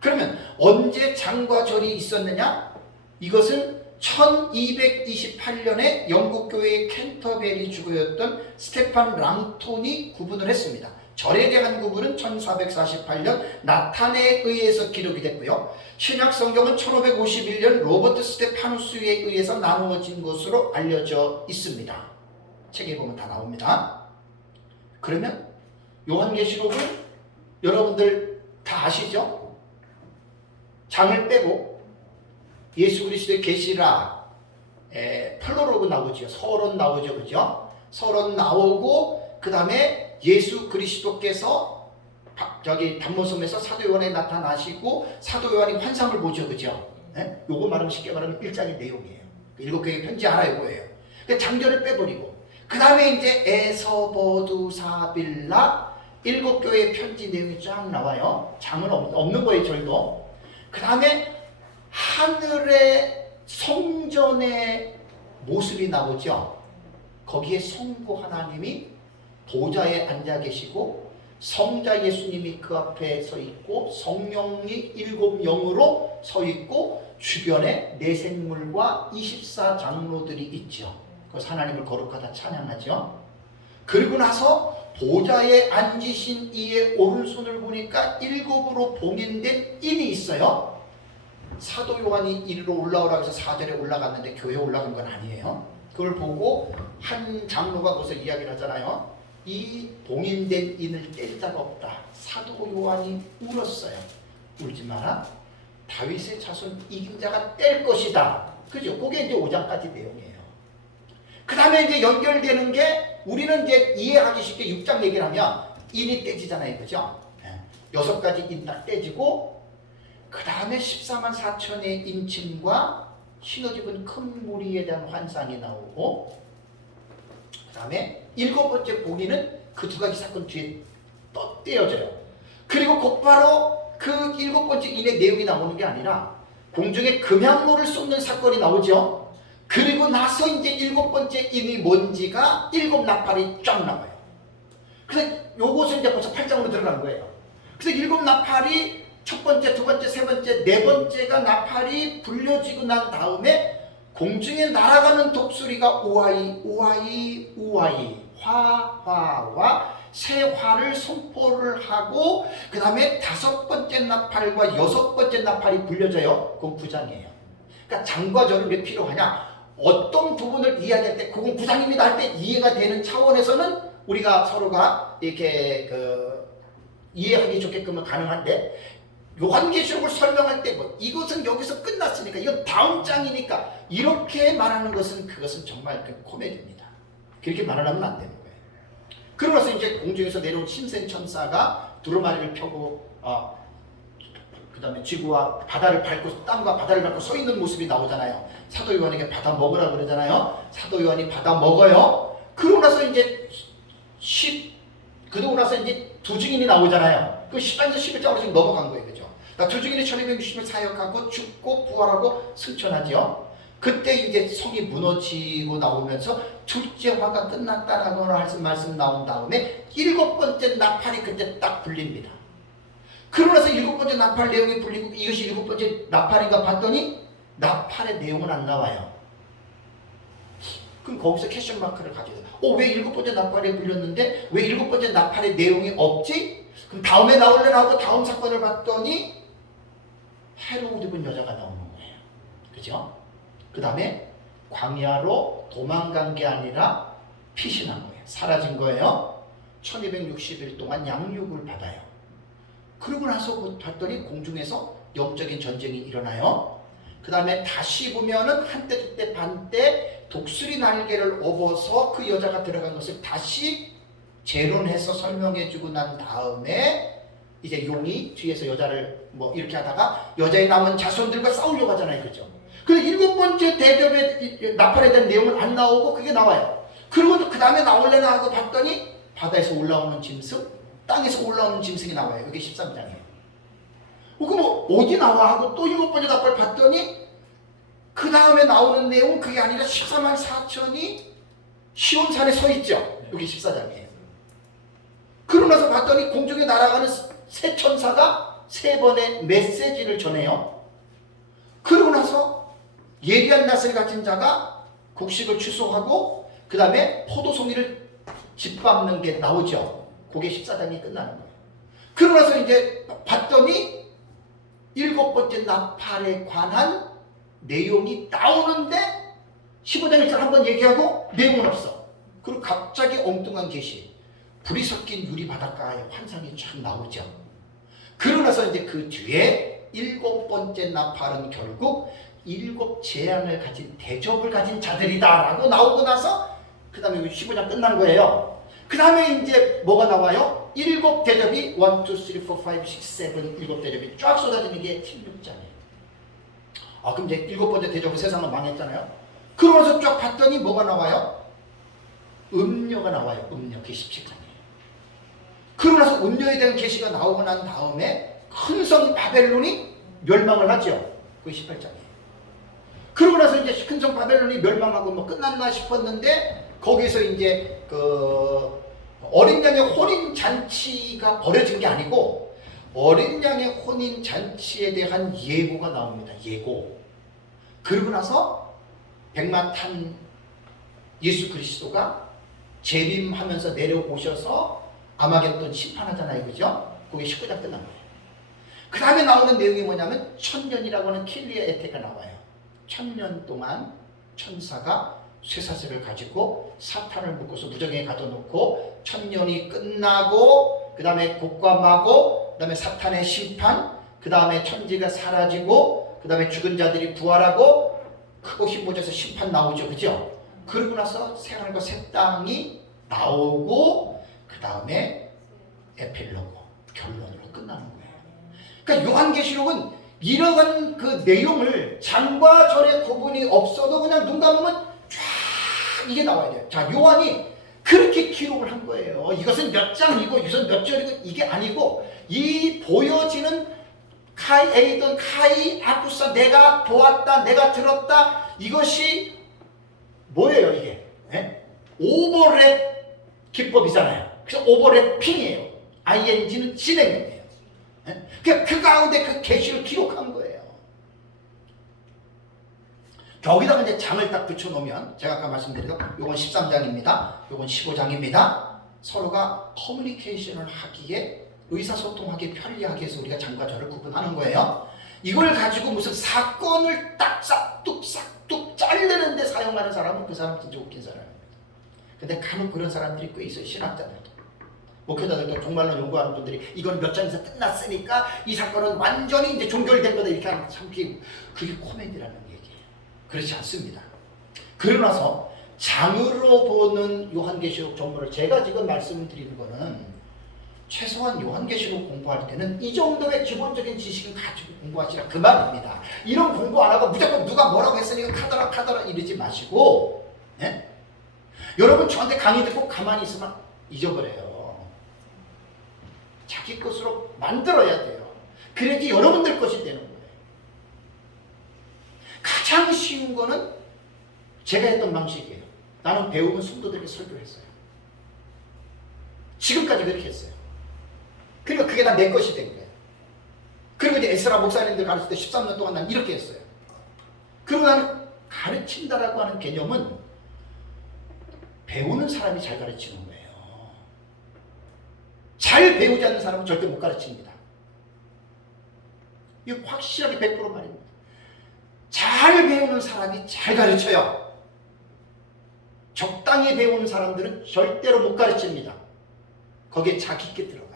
그러면 언제 장과 절이 있었느냐? 이것은 1228년에 영국교회의 캔터베리 주교였던 스테판 랑톤이 구분을 했습니다. 절에 대한 구분은 1448년 나탄에 의해서 기록이 됐고요. 신약 성경은 1551년 로버트 스테파누스에 의해서 나누어진 것으로 알려져 있습니다. 책에 보면 다 나옵니다. 그러면 요한계시록을 여러분들 다 아시죠? 장을 빼고 예수 그리스도의 계시라 플로로그 나오죠. 서론 나오죠. 그죠? 서론 나오고 그 다음에 예수 그리스도께서 저기 단모섬에서 사도 요한에 나타나시고 사도 요한이 환상을 보죠. 그죠? 예? 요거 말하면 쉽게 말하면 1장의 내용이에요. 7교회 편지 하나 요거예요. 그 장전을 빼버리고 그 다음에 이제 에서버두사빌라 7교회 편지 내용이 쫙 나와요. 장은 없는 거예요. 절도. 그 다음에 하늘의 성전의 모습이 나오죠. 거기에 성부 하나님이 보좌에 앉아 계시고 성자 예수님이 그 앞에 서 있고 성령이 7영으로 서 있고 주변에 내생물과 24장로들이 있죠. 그래서 하나님을 거룩하다 찬양하죠. 그리고 나서 보좌에 앉으신 이의 오른손을 보니까 7으로 봉인된 인이 있어요. 사도 요한이 이리로 올라오라고 해서 4절에 올라갔는데 교회에 올라간 건 아니에요. 그걸 보고 한 장로가 거기서 이야기를 하잖아요. 이 봉인된 인을 뗄 자가 없다. 사도 요한이 울었어요. 울지 마라. 다윗의 자손 이긴 자가 뗄 것이다. 그죠? 그게 이제 5장까지 내용이에요. 그 다음에 이제 연결되는 게 우리는 이제 이해하기 쉽게 6장 얘기를 하면 인이 떼지잖아요. 그죠? 6가지 인 딱 떼지고 그 다음에 14만 4천의 인침과 신어집은 큰 무리에 대한 환상이 나오고 그 다음에 7번째 봉인은 그 2가지 사건 뒤에 떼어져요. 그리고 곧바로 그 7번째 인의 내용이 나오는 게 아니라 공중에 금향로를 쏟는 사건이 나오죠. 그리고 나서 이제 7번째 인이 뭔지가 7 나팔이 쫙 나와요. 그래서 요것은 이제 벌써 8장으로 들어간 거예요. 그래서 7 나팔이 첫 번째, 두 번째, 세 번째, 네 번째가 나팔이 불려지고 난 다음에 공중에 날아가는 독수리가 우아이 우아이 우아이 화화와 새 화를 선포를 하고 그 다음에 5번째 나팔과 6번째 나팔이 불려져요. 그건 9장이에요. 그러니까 장과 절은 왜 필요하냐? 어떤 부분을 이해할 때 그건 9장입니다 할 때 이해가 되는 차원에서는 우리가 서로가 이렇게 이해하기 좋게끔은 가능한데 요한계시록을 설명할 때 뭐 이것은 여기서 끝났으니까 이건 다음 장이니까 이렇게 말하는 것은 그것은 정말 코미디입니다. 그렇게 말하면 안 되는 거예요. 그러고 나서 이제 공중에서 내려온 신생천사가 두루마리를 펴고 그 다음에 지구와 바다를 밟고 땅과 바다를 밟고 서 있는 모습이 나오잖아요. 사도 요한에게 받아 먹으라 그러잖아요. 사도 요한이 받아 먹어요. 그러고 나서 이제 그러고 나서 이제 두 증인이 나오잖아요. 그 10장에서 11장으로 지금 넘어간 거예요. 그죠? 두 증인이 1260을 사역하고 죽고 부활하고 승천하죠. 그때 이제 성이 무너지고 나오면서 둘째 화가 끝났다라고 하는 말씀 나온 다음에 7번째 나팔이 그때 딱 불립니다. 그러고 나서 7번째 나팔 내용이 불리고 이것이 7번째 나팔인가 봤더니 나팔의 내용은 안 나와요. 그럼 거기서 캐션 마크를 가지고 왜 7번째 나팔에 불렸는데 왜 7번째 나팔의 내용이 없지? 그럼 다음에 나올려나 하고 다음 사건을 봤더니 헤로드 입은 여자가 나오는 거예요. 그죠? 그 다음에 광야로 도망간 게 아니라 피신한 거예요. 사라진 거예요. 1260일 동안 양육을 받아요. 그러고 나서 봤더니 공중에서 영적인 전쟁이 일어나요. 그 다음에 다시 보면은 한때 두때 반때 독수리 날개를 업어서 그 여자가 들어간 것을 다시 재론해서 설명해주고 난 다음에 이제 용이 뒤에서 여자를 뭐 이렇게 하다가 여자의 남은 자손들과 싸우려고 하잖아요. 그죠? 그래서 7번째 대접의 나팔에 대한 내용은 안 나오고 그게 나와요. 그리고 그 다음에 나올래나 하고 봤더니 바다에서 올라오는 짐승, 땅에서 올라오는 짐승이 나와요. 이게 13장이에요. 그럼 어디 나와 하고 또 7번째 나팔 봤더니 그 다음에 나오는 내용은 그게 아니라 14만 4천이 시온산에 서 있죠. 여기 14장이에요. 그러고 나서 봤더니 공중에 날아가는 새 천사가 3번의 메시지를 전해요. 그러고 나서 예리한 나슬 같은 자가 곡식을 추수하고 그 다음에 포도송이를 짓밟는 게 나오죠. 그게 14장이 끝나는 거예요. 그러고 나서 이제 봤더니 7번째 나팔에 관한 내용이 나오는데 15장 1절 한번 얘기하고 내용은 없어. 그리고 갑자기 엉뚱한 계시, 불이 섞인 유리 바닷가의 환상이 쫙 나오죠. 그러고 나서 이제 그 뒤에 7번째 나팔은 결국 7 재앙을 가진 대접을 가진 자들이다라고 나오고 나서 그 다음에 15장 끝난 거예요. 그 다음에 이제 뭐가 나와요? 7 대접이 1, 2, 3, 4, 5, 6, 7 7 대접이 쫙 쏟아지는 게 16장이에요. 아, 그럼 이제 7번째 대접은 세상은 망했잖아요. 그러면서 쫙 봤더니 뭐가 나와요? 음녀가 나와요. 음녀. 그게 17장이에요. 그러고 나서 음녀에 대한 계시가 나오고 난 다음에 큰 성 바벨론이 멸망을 하죠. 그게 18장이에요. 그러고 나서 이제 큰 성 바벨론이 멸망하고 뭐 끝났나 싶었는데 거기서 이제 그 어린 양의 혼인 잔치가 벌어진 게 아니고 어린 양의 혼인 잔치에 대한 예고가 나옵니다. 예고. 그러고 나서 백마 탄 예수 그리스도가 재림하면서 내려오셔서 아마겟돈 심판하잖아요. 그죠? 그게 19장 끝난 거예요. 그 다음에 나오는 내용이 뭐냐면 천년이라고 하는 킬리아 에테가 나와요. 1000년 동안 천사가 쇠사슬을 가지고 사탄을 묶어서 무정에 가둬놓고 1000년이 끝나고 그 다음에 곡감하고 그 다음에 사탄의 심판, 그 다음에 천지가 사라지고 그 다음에 죽은 자들이 부활하고 크고 힘모져서 심판 나오죠. 그죠? 그러고 나서 새하늘과 새 땅이 나오고 그 다음에 에필로그 결론으로 끝나는 거예요. 그러니까 요한계시록은 이러한 그 내용을 장과 절의 구분이 없어도 그냥 눈 감으면 쫙 이게 나와야 돼요. 자, 요한이 그렇게 기록을 한 거예요. 이것은 몇 장이고 이것은 몇 절이고 이게 아니고 이 보여지는 카이 에이돈 카이 아쿠사 내가 보았다 내가 들었다 이것이 뭐예요 이게? 네? 오버랩 기법이잖아요. 그래서 오버랩핑이에요. ing는 진행형이에요. 네? 그러니까 그 가운데 그 계시를 기록한 거예요. 거기다가 이제 장을 딱 붙여놓으면 제가 아까 말씀드린 요건 13장입니다. 요건 15장입니다. 서로가 커뮤니케이션을 하기에 의사소통하기 편리하게 해서 우리가 장과 절을 구분하는 거예요. 이걸 가지고 무슨 사건을 딱 싹둑 자르는데 사용하는 사람은 그 사람 진짜 웃긴 사람입니다. 근데 간혹 그런 사람들이 꽤 있어요. 신학자들도. 목회자들도 정말로 연구하는 분들이 이건 몇 장에서 끝났으니까 이 사건은 완전히 이제 종결된 거다 이렇게 하는 참 그게 코미디라는 얘기예요. 그렇지 않습니다. 그러고 나서 장으로 보는 요한계시록 전부를 제가 지금 말씀드리는 거는 최소한 요한계시록 공부할 때는 이 정도의 기본적인 지식을 가지고 공부하시라 그 말입니다. 이런 공부 안 하고 무조건 누가 뭐라고 했으니까 카더라 이러지 마시고 예? 여러분 저한테 강의 듣고 가만히 있으면 잊어버려요. 자기 것으로 만들어야 돼요. 그래야지 여러분들 것이 되는 거예요. 가장 쉬운 거는 제가 했던 방식이에요. 나는 배우면 성도들에게 설교했어요. 지금까지 그렇게 했어요. 그러니까 그게 다 내 것이 된 거예요. 그리고 이제 에스라 목사님들 가르칠 때 13년 동안 난 이렇게 했어요. 그리고 나는 가르친다라고 하는 개념은 배우는 사람이 잘 가르치는 거예요. 잘 배우지 않는 사람은 절대 못 가르칩니다. 이거 확실하게 100% 말입니다. 잘 배우는 사람이 잘 가르쳐요. 적당히 배우는 사람들은 절대로 못 가르칩니다. 거기에 자기 있게 들어가요.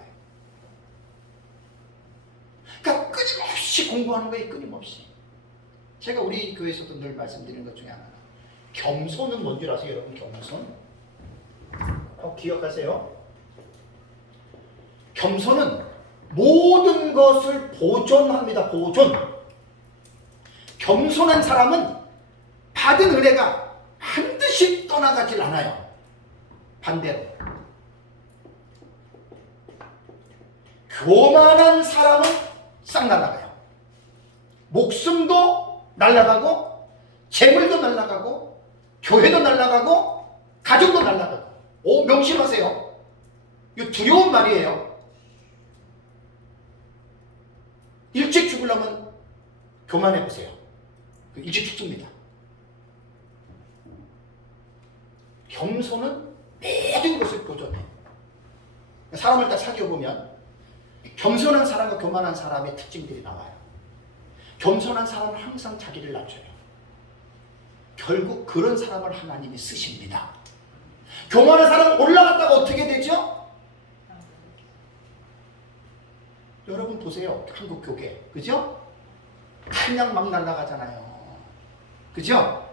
그러니까 끊임없이 공부하는 거예요. 끊임없이. 제가 우리 교회에서도 늘 말씀드리는 것 중에 하나. 겸손은 뭔 줄 아세요, 여러분? 겸손? 기억하세요? 겸손은 모든 것을 보존합니다. 보존. 겸손한 사람은 받은 은혜가 반드시 떠나가질 않아요. 반대로. 교만한 사람은 싹 날아가요. 목숨도 날아가고 재물도 날아가고 교회도 날아가고 가정도 날아가고. 오, 명심하세요. 이거 두려운 말이에요. 일찍 죽으려면 교만해보세요. 일찍 죽습니다. 겸손은 모든 것을 보존해. 사람을 딱 사귀어보면 겸손한 사람과 교만한 사람의 특징들이 나와요. 겸손한 사람은 항상 자기를 낮춰요. 결국 그런 사람을 하나님이 쓰십니다. 교만한 사람 올라갔다가 어떻게 되죠? 여러분 보세요. 한국 교회. 그죠? 그냥 막 날아가잖아요. 그죠?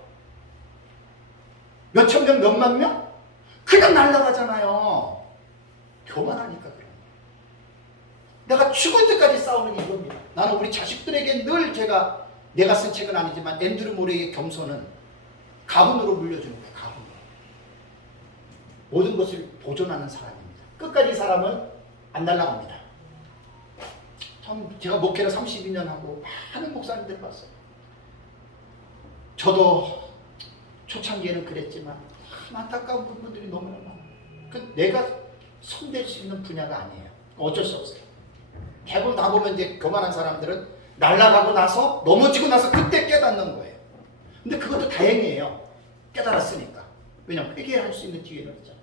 몇천 명, 몇만 명? 그냥 날아가잖아요. 교만하니까 그런 거예요. 내가 죽을 때까지 싸우는 이겁니다. 나는 우리 자식들에게 늘 내가 쓴 책은 아니지만 앤드류 모레이의 겸손은 가훈으로 물려주는 거예요. 가훈으로. 모든 것을 보존하는 사람입니다. 끝까지 이 사람은 안 날아갑니다. 참 제가 목회를 32년 하고 많은 목사님들 봤어요. 저도 초창기에는 그랬지만 안타까운 부분들이 너무나 많아요. 내가 손댈 수 있는 분야가 아니에요. 어쩔 수 없어요. 대부분 다 보면 이제 교만한 사람들은 날아가고 나서 넘어지고 나서 그때 깨닫는 거예요. 근데 그것도 다행이에요. 깨달았으니까. 왜냐하면 회개할 수 있는 기회가 있잖아요.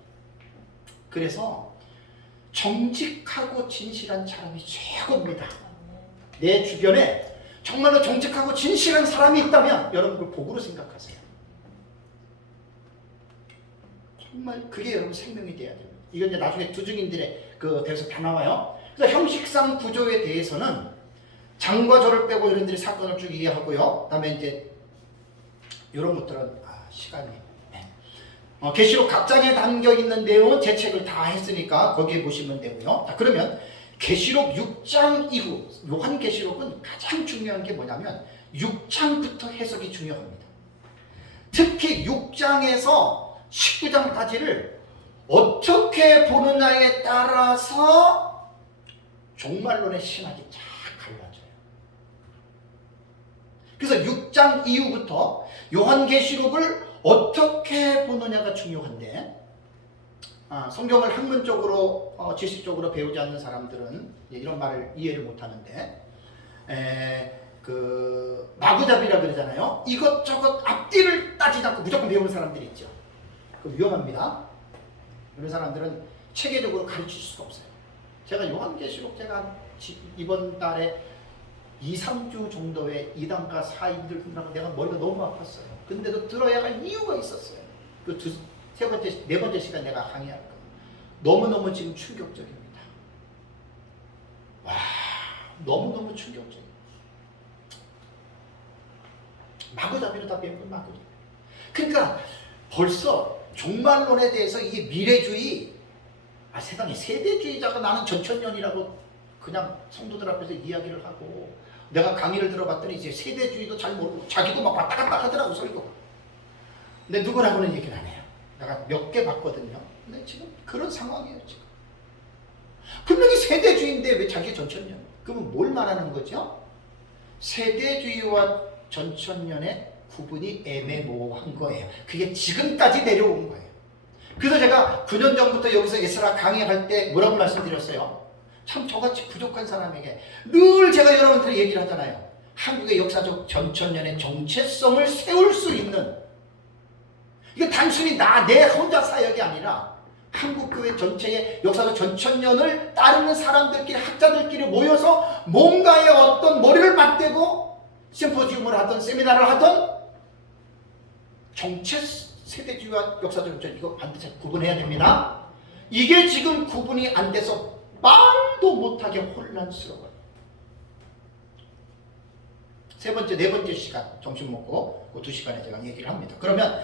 그래서 정직하고 진실한 사람이 최고입니다. 내 주변에 정말로 정직하고 진실한 사람이 있다면 여러분 그걸 복으로 생각하세요. 정말 그게 여러분 생명이 돼야 됩니다. 이건 이제 나중에 두중인들의 대해서 다 나와요. 그래서 형식상 구조에 대해서는 장과 조를 빼고 이런들이 사건을 쭉 이해하고요. 그다음에 이제 이런 것들은 시간이 계시록 각 장에 담겨 있는 내용은 제 책을 다 했으니까 거기에 보시면 되고요. 자, 그러면 계시록 6장 이후 요한계시록은 가장 중요한 게 뭐냐면 6장부터 해석이 중요합니다. 특히 6장에서 19장까지를 어떻게 보느냐에 따라서 종말론의 신학이 쫙 갈라져요. 그래서 6장 이후부터 요한계시록을 어떻게 보느냐가 중요한데 성경을 학문적으로 지식적으로 배우지 않는 사람들은 이런 말을 이해를 못하는데 마구잡이라 그러잖아요. 이것저것 앞뒤를 따지지 않고 무조건 배우는 사람들이 있죠. 그 위험합니다. 그런 사람들은 체계적으로 가르칠 수가 없어요. 제가 요한계시록 이번 달에 2, 3주 정도의 2단과 4인들 끝나고 내가 머리가 너무 아팠어요. 근데도 들어야 할 이유가 있었어요. 네 번째 시간 내가 강의할 거. 너무너무 지금 충격적입니다. 와, 너무너무 충격적이에요. 마구잡이로 다 배운 건 마구잡이. 그러니까 벌써 종말론에 대해서 이게 미래주의, 세상에 세대주의자가 나는 전천년이라고 그냥 성도들 앞에서 이야기를 하고 내가 강의를 들어봤더니 이제 세대주의도 잘 모르고 자기도 막 왔다 갔다 하더라고 설교. 근데 누구라고는 얘기를 안 해요. 내가 몇 개 봤거든요. 근데 지금 그런 상황이에요. 지금 분명히 세대주의인데 왜 자기 전천년? 그러면 뭘 말하는 거죠? 세대주의와 전천년의 구분이 애매모호한 거예요. 그게 지금까지 내려온 거예요. 그래서 제가 9년 전부터 여기서 에스라 강의할 때 뭐라고 말씀드렸어요? 참 저같이 부족한 사람에게 늘 제가 여러분들이 얘기를 하잖아요. 한국의 역사적 전천년의 정체성을 세울 수 있는, 이게 단순히 내 혼자 사역이 아니라 한국교회 전체의 역사적 전천년을 따르는 사람들끼리, 학자들끼리 모여서 뭔가의 어떤 머리를 맞대고 심포지움을 하든 세미나를 하든 정체 세대주의와 역사적 전천, 이거 반드시 구분해야 됩니다. 이게 지금 구분이 안 돼서 말도 못하게 혼란스러워요. 네 번째 시간 점심 먹고 그 2시간에 제가 얘기를 합니다. 그러면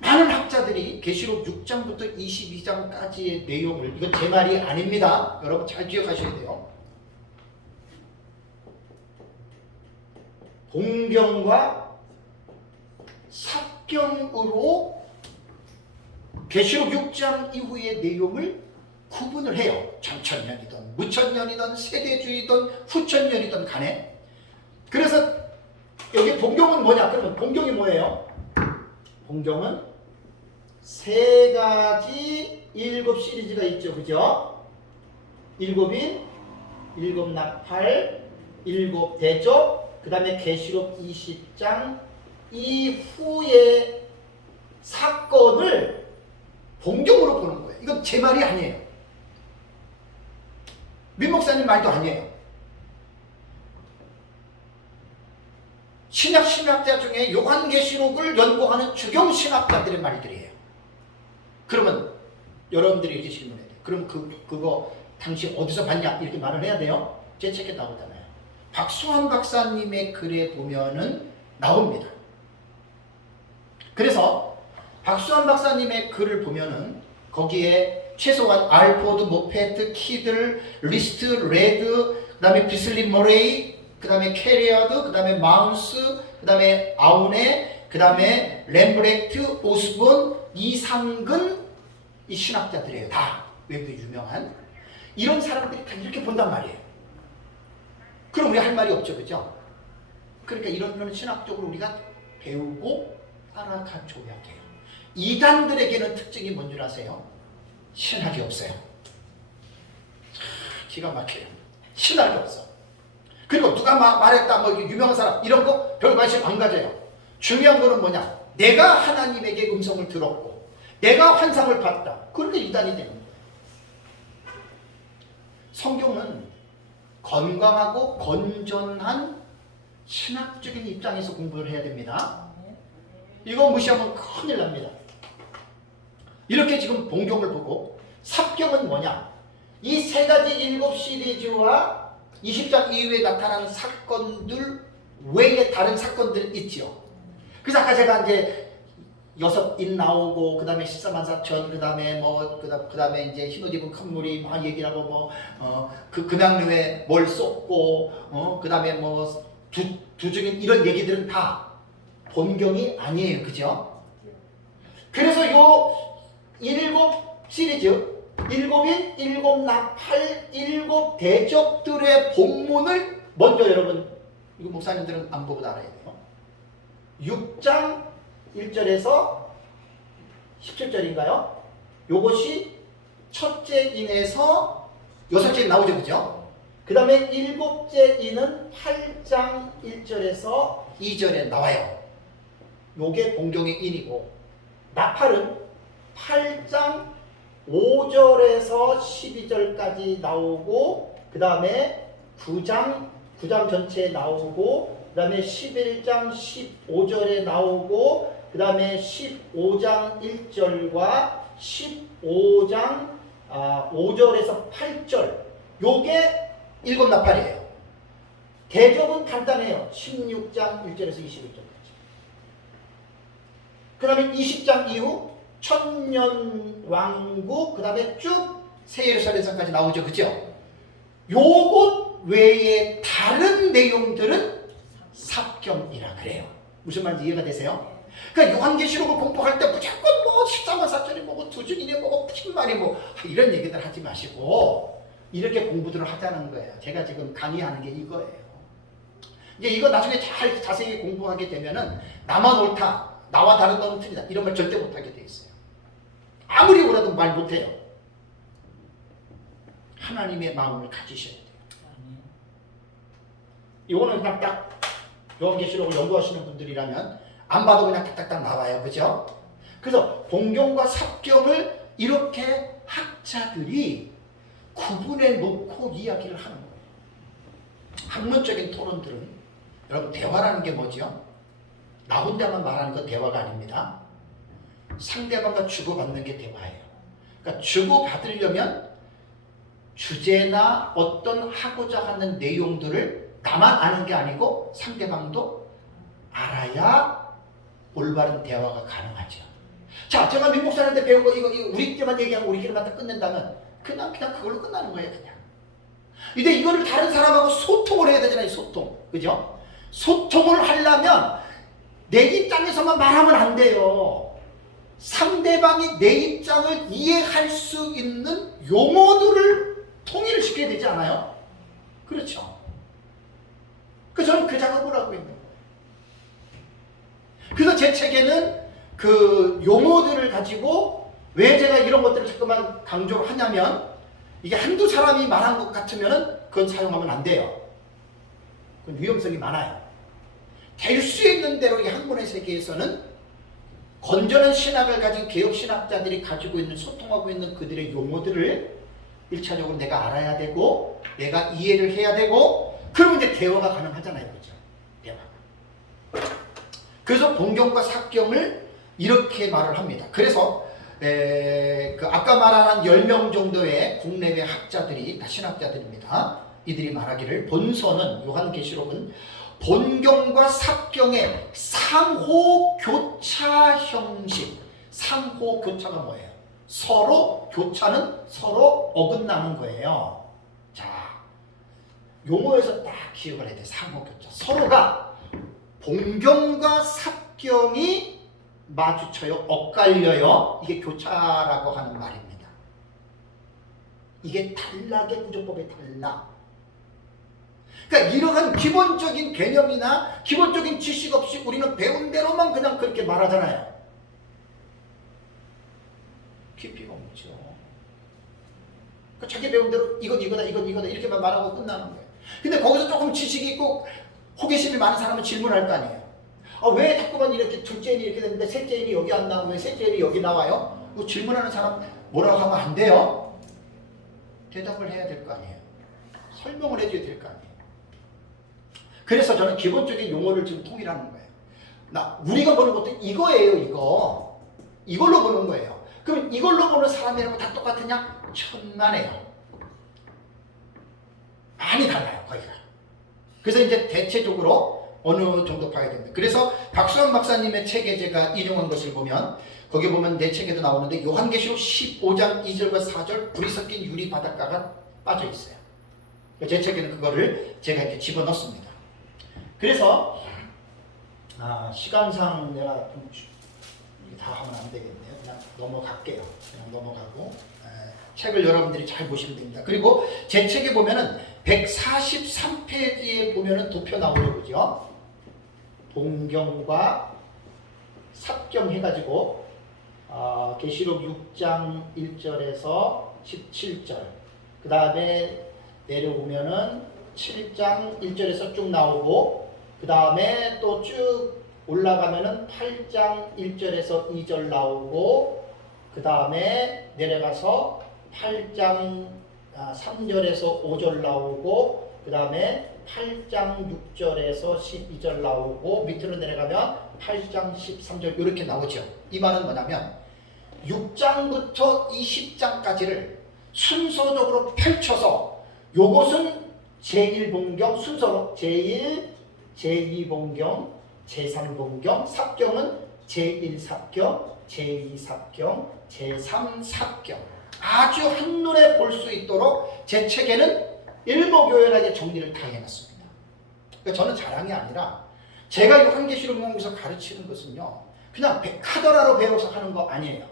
많은 학자들이 계시록 6장부터 22장까지의 내용을, 이건 제 말이 아닙니다. 여러분 잘 기억하셔야 돼요. 동경과 삭경으로 계시록 6장 이후의 내용을 구분을 해요. 전천년이든 무천년이든 세대주의든 후천년이든 간에. 그래서 여기 본경은 뭐냐? 그러면 본경이 뭐예요? 본경은 세 가지 7 시리즈가 있죠. 그죠? 7인, 7 나팔, 7 대접, 그 다음에 계시록 20장 이후의 사건을 본경으로 보는 거예요. 이건 제 말이 아니에요. 민 목사님 말도 아니에요. 신약 신학자 중에 요한계시록을 연구하는 주경 신학자들의 말들이에요. 그러면 여러분들이 이렇게 질문해야 돼요. 그럼 그거 당시 어디서 봤냐? 이렇게 말을 해야 돼요. 제 책에 나오잖아요. 박수환 박사님의 글에 보면은 나옵니다. 그래서 박수환 박사님의 글을 보면은 거기에 최소한 알포드, 모페트, 키들, 리스트, 레드, 그 다음에 비슬리 머레이, 그 다음에 캐리어드, 그 다음에 마운스, 그 다음에 아우네, 그 다음에 렘브렉트, 오스본, 이상근, 이 신학자들이에요. 다 외국에 유명한 이런 사람들이 다 이렇게 본단 말이에요. 그럼 우리 할 말이 없죠, 그죠? 그러니까 이런 신학적으로 우리가 배우고 따라가줘야 돼요. 이단들에게는 특징이 뭔 줄 아세요? 신학이 없어요. 기가 막혀요. 신학이 없어. 그리고 누가 말했다, 뭐 유명한 사람 이런 거 별 관심 안 가져요. 중요한 거는 뭐냐? 내가 하나님에게 음성을 들었고 내가 환상을 봤다. 그런데 이단이 되는 거예요. 성경은 건강하고 건전한 신학적인 입장에서 공부를 해야 됩니다. 이거 무시하면 큰일 납니다. 이렇게 지금 본경을 보고 삽경은 뭐냐? 이 세 가지 7 시리즈와 20장 이후에 나타나는 사건들 외에 다른 사건들 있지요. 그래서 아까 제가 이제 6인 나오고, 그 다음에 14만 4천, 그 다음에 뭐, 그 다음에 이제 흰옷 입은 큰 물이 막 얘기하고, 뭐, 그 금양류에 뭘 쏟고, 그 다음에 뭐, 두 증인 이런 얘기들은 다 본경이 아니에요. 그죠? 그래서 요 7 시리즈, 7인, 7나팔, 7 대적들의 본문을 먼저 여러분, 이거 목사님들은 안 보고 알아야 돼요. 6장 1절에서 17절인가요? 요것이 첫째 인에서 6째 인 나오죠, 그죠? 그 다음에 7째 인은 8장 1절에서 2절에 나와요. 요게 본경의 인이고, 나팔은 8장 5절에서 12절까지 나오고, 그 다음에 9장 전체에 나오고, 그 다음에 11장 15절에 나오고, 그 다음에 15장 1절과 15장 5절에서 8절, 요게 7 나팔이에요. 대접은 간단해요. 16장 1절에서 21절까지. 그 다음에 20장 이후 천년왕국, 그 다음에 쭉 새예루살렘성까지 나오죠. 그죠? 요것 외에 다른 내용들은 삽경이라 그래요. 무슨 말인지 이해가 되세요? 그러니까 요한계시록을 공부할 때 무조건 뭐 14만 4천이 뭐고 두준이네 뭐고 푸신말이 뭐 이런 얘기들 하지 마시고 이렇게 공부들을 하자는 거예요. 제가 지금 강의하는 게 이거예요. 이제 이거 나중에 잘 자세히 공부하게 되면은 나만 옳다, 나와 다른 너는 틀리다 이런 말 절대 못하게 돼 있어요. 아무리 오라도 말 못해요. 하나님의 마음을 가지셔야 돼요. 이거는 그냥 딱 요한계시록을 연구하시는 분들이라면 안 봐도 그냥 딱딱딱 나와요. 그죠? 그래서 본경과 삽경을 이렇게 학자들이 구분해 놓고 이야기를 하는 거예요. 학문적인 토론들은 여러분 대화라는 게 뭐죠? 나 혼자만 말하는 건 대화가 아닙니다. 상대방과 주고받는 게 대화예요. 그러니까 주고받으려면 주제나 어떤 하고자 하는 내용들을 나만 아는 게 아니고 상대방도 알아야 올바른 대화가 가능하죠. 자, 제가 민 목사한테 배운 거 이거 우리끼리만 얘기하고 우리끼리만 다 끝낸다면 그냥 그걸로 끝나는 거예요. 그냥. 근데 이거를 다른 사람하고 소통을 해야 되잖아요. 소통. 그죠? 소통을 하려면 내 입장에서만 말하면 안 돼요. 상대방이 내 입장을 이해할 수 있는 용어들을 통일을 시켜야 되지 않아요? 그렇죠. 그래서 저는 그 작업을 하고 있는 거예요. 그래서 제 책에는 그 용어들을 가지고 왜 제가 이런 것들을 자꾸만 강조를 하냐면 이게 한두 사람이 말한 것 같으면 그건 사용하면 안 돼요. 그건 위험성이 많아요. 될 수 있는 대로 이 학문의 세계에서는 건전한 신학을 가진 개혁신학자들이 가지고 있는 소통하고 있는 그들의 용어들을 1차적으로 내가 알아야 되고 내가 이해를 해야 되고 그러면 이제 대화가 가능하잖아요. 그죠? 대화. 그래서 본경과 삽경을 이렇게 말을 합니다. 그래서 그 아까 말한 10명 정도의 국내외 학자들이, 다 신학자들입니다. 이들이 말하기를 본서는, 요한계시록은 본경과 삽경의 상호 교차 형식. 상호 교차가 뭐예요? 서로 교차는 서로 어긋나는 거예요. 자, 용어에서 딱 기억을 해야 돼. 상호 교차. 서로가 본경과 삽경이 마주쳐요. 엇갈려요. 이게 교차라고 하는 말입니다. 이게 단락의 구조법의 단락. 그러니까 이러한 기본적인 개념이나 기본적인 지식 없이 우리는 배운 대로만 그냥 그렇게 말하잖아요. 깊이가 없죠. 그러니까 자기 배운 대로 이건 이거다 이건 이거다 이렇게만 말하고 끝나는 거예요. 근데 거기서 조금 지식이 있고 호기심이 많은 사람은 질문할 거 아니에요. 왜 자꾸만 이렇게 둘째 일이 이렇게 됐는데 셋째 일이 여기 안 나오면 셋째 일이 여기 나와요? 질문하는 사람 뭐라고 하면 안 돼요. 대답을 해야 될 거 아니에요. 설명을 해줘야 될 거 아니에요. 그래서 저는 기본적인 용어를 지금 통일하는 거예요. 우리가 보는 것도 이거예요. 이걸로 보는 거예요. 그럼 이걸로 보는 사람이라고 다 똑같으냐? 천만에요. 많이 달라요. 거기가. 그래서 이제 대체적으로 어느 정도 봐야 됩니다. 그래서 박수환 박사님의 책에 제가 인용한 것을 보면 거기 보면 내 책에도 나오는데 요한계시록 15장 2절과 4절 불이 섞인 유리 바닷가가 빠져 있어요. 제 책에는 그거를 제가 이렇게 집어넣습니다. 그래서 시간상 내가 좀 다 하면 안 되겠네요. 그냥 넘어갈게요. 그냥 넘어가고 책을 여러분들이 잘 보시면 됩니다. 그리고 제 책에 보면은 143페이지에 보면은 도표 나오죠, 그죠? 동경과 삽경 해가지고 계시록 6장 1절에서 17절 그 다음에 내려오면은 7장 1절에서 쭉 나오고 그 다음에 또 쭉 올라가면은 8장 1절에서 2절 나오고 그 다음에 내려가서 8장 3절에서 5절 나오고 그 다음에 8장 6절에서 12절 나오고 밑으로 내려가면 8장 13절 이렇게 나오죠. 이 말은 뭐냐면 6장부터 20장까지를 순서적으로 펼쳐서 요것은 제1본경 순서로 제1, 제2본경, 제3본경, 삽경은 제1삽경, 제2삽경, 제3삽경 아주 한눈에 볼 수 있도록 제 책에는 일목요연하게 정리를 다 해놨습니다. 그러니까 저는 자랑이 아니라 제가 요한계시록 연구에서 가르치는 것은요 그냥 카더라로 배워서 하는 거 아니에요.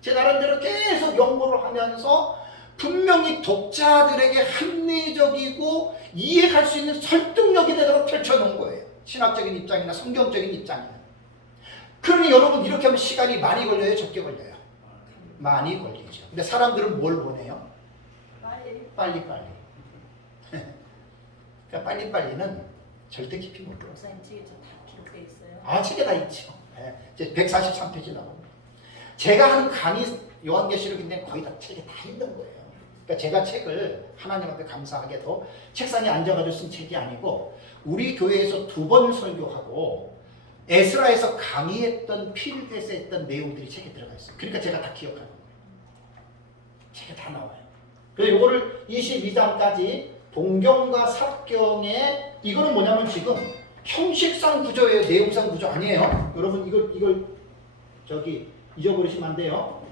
제 나름대로 계속 연구를 하면서 분명히 독자들에게 합리적이고 이해할 수 있는 설득력이 되도록 펼쳐놓은 거예요. 신학적인 입장이나 성경적인 입장이나. 그러니 여러분 이렇게 하면 시간이 많이 걸려요? 적게 걸려요? 많이 걸리죠. 근데 사람들은 뭘 원해요? 빨리빨리. 그러니까 빨리빨리는 절대 깊이 못 들어요. 목사님 책에 다 기록돼 있어요? 책에 다 있죠. 이제 143페이지 나옵니다. 제가 하는 강의 요한계시록인데 거의 다 책에 다 있는 거예요. 그러니까 제가 책을 하나님 앞에 감사하게도 책상에 앉아가지고 쓴 책이 아니고 우리 교회에서 2번 설교하고 에스라에서 강의했던 필드에서 했던 내용들이 책에 들어가 있어요. 그러니까 제가 다 기억하는 거예요. 책에 다 나와요. 그래서 이거를 22장까지 동경과 삽경의 이거는 뭐냐면 지금 형식상 구조예요. 내용상 구조 아니에요. 여러분 이걸 저기 잊어버리시면 안 돼요.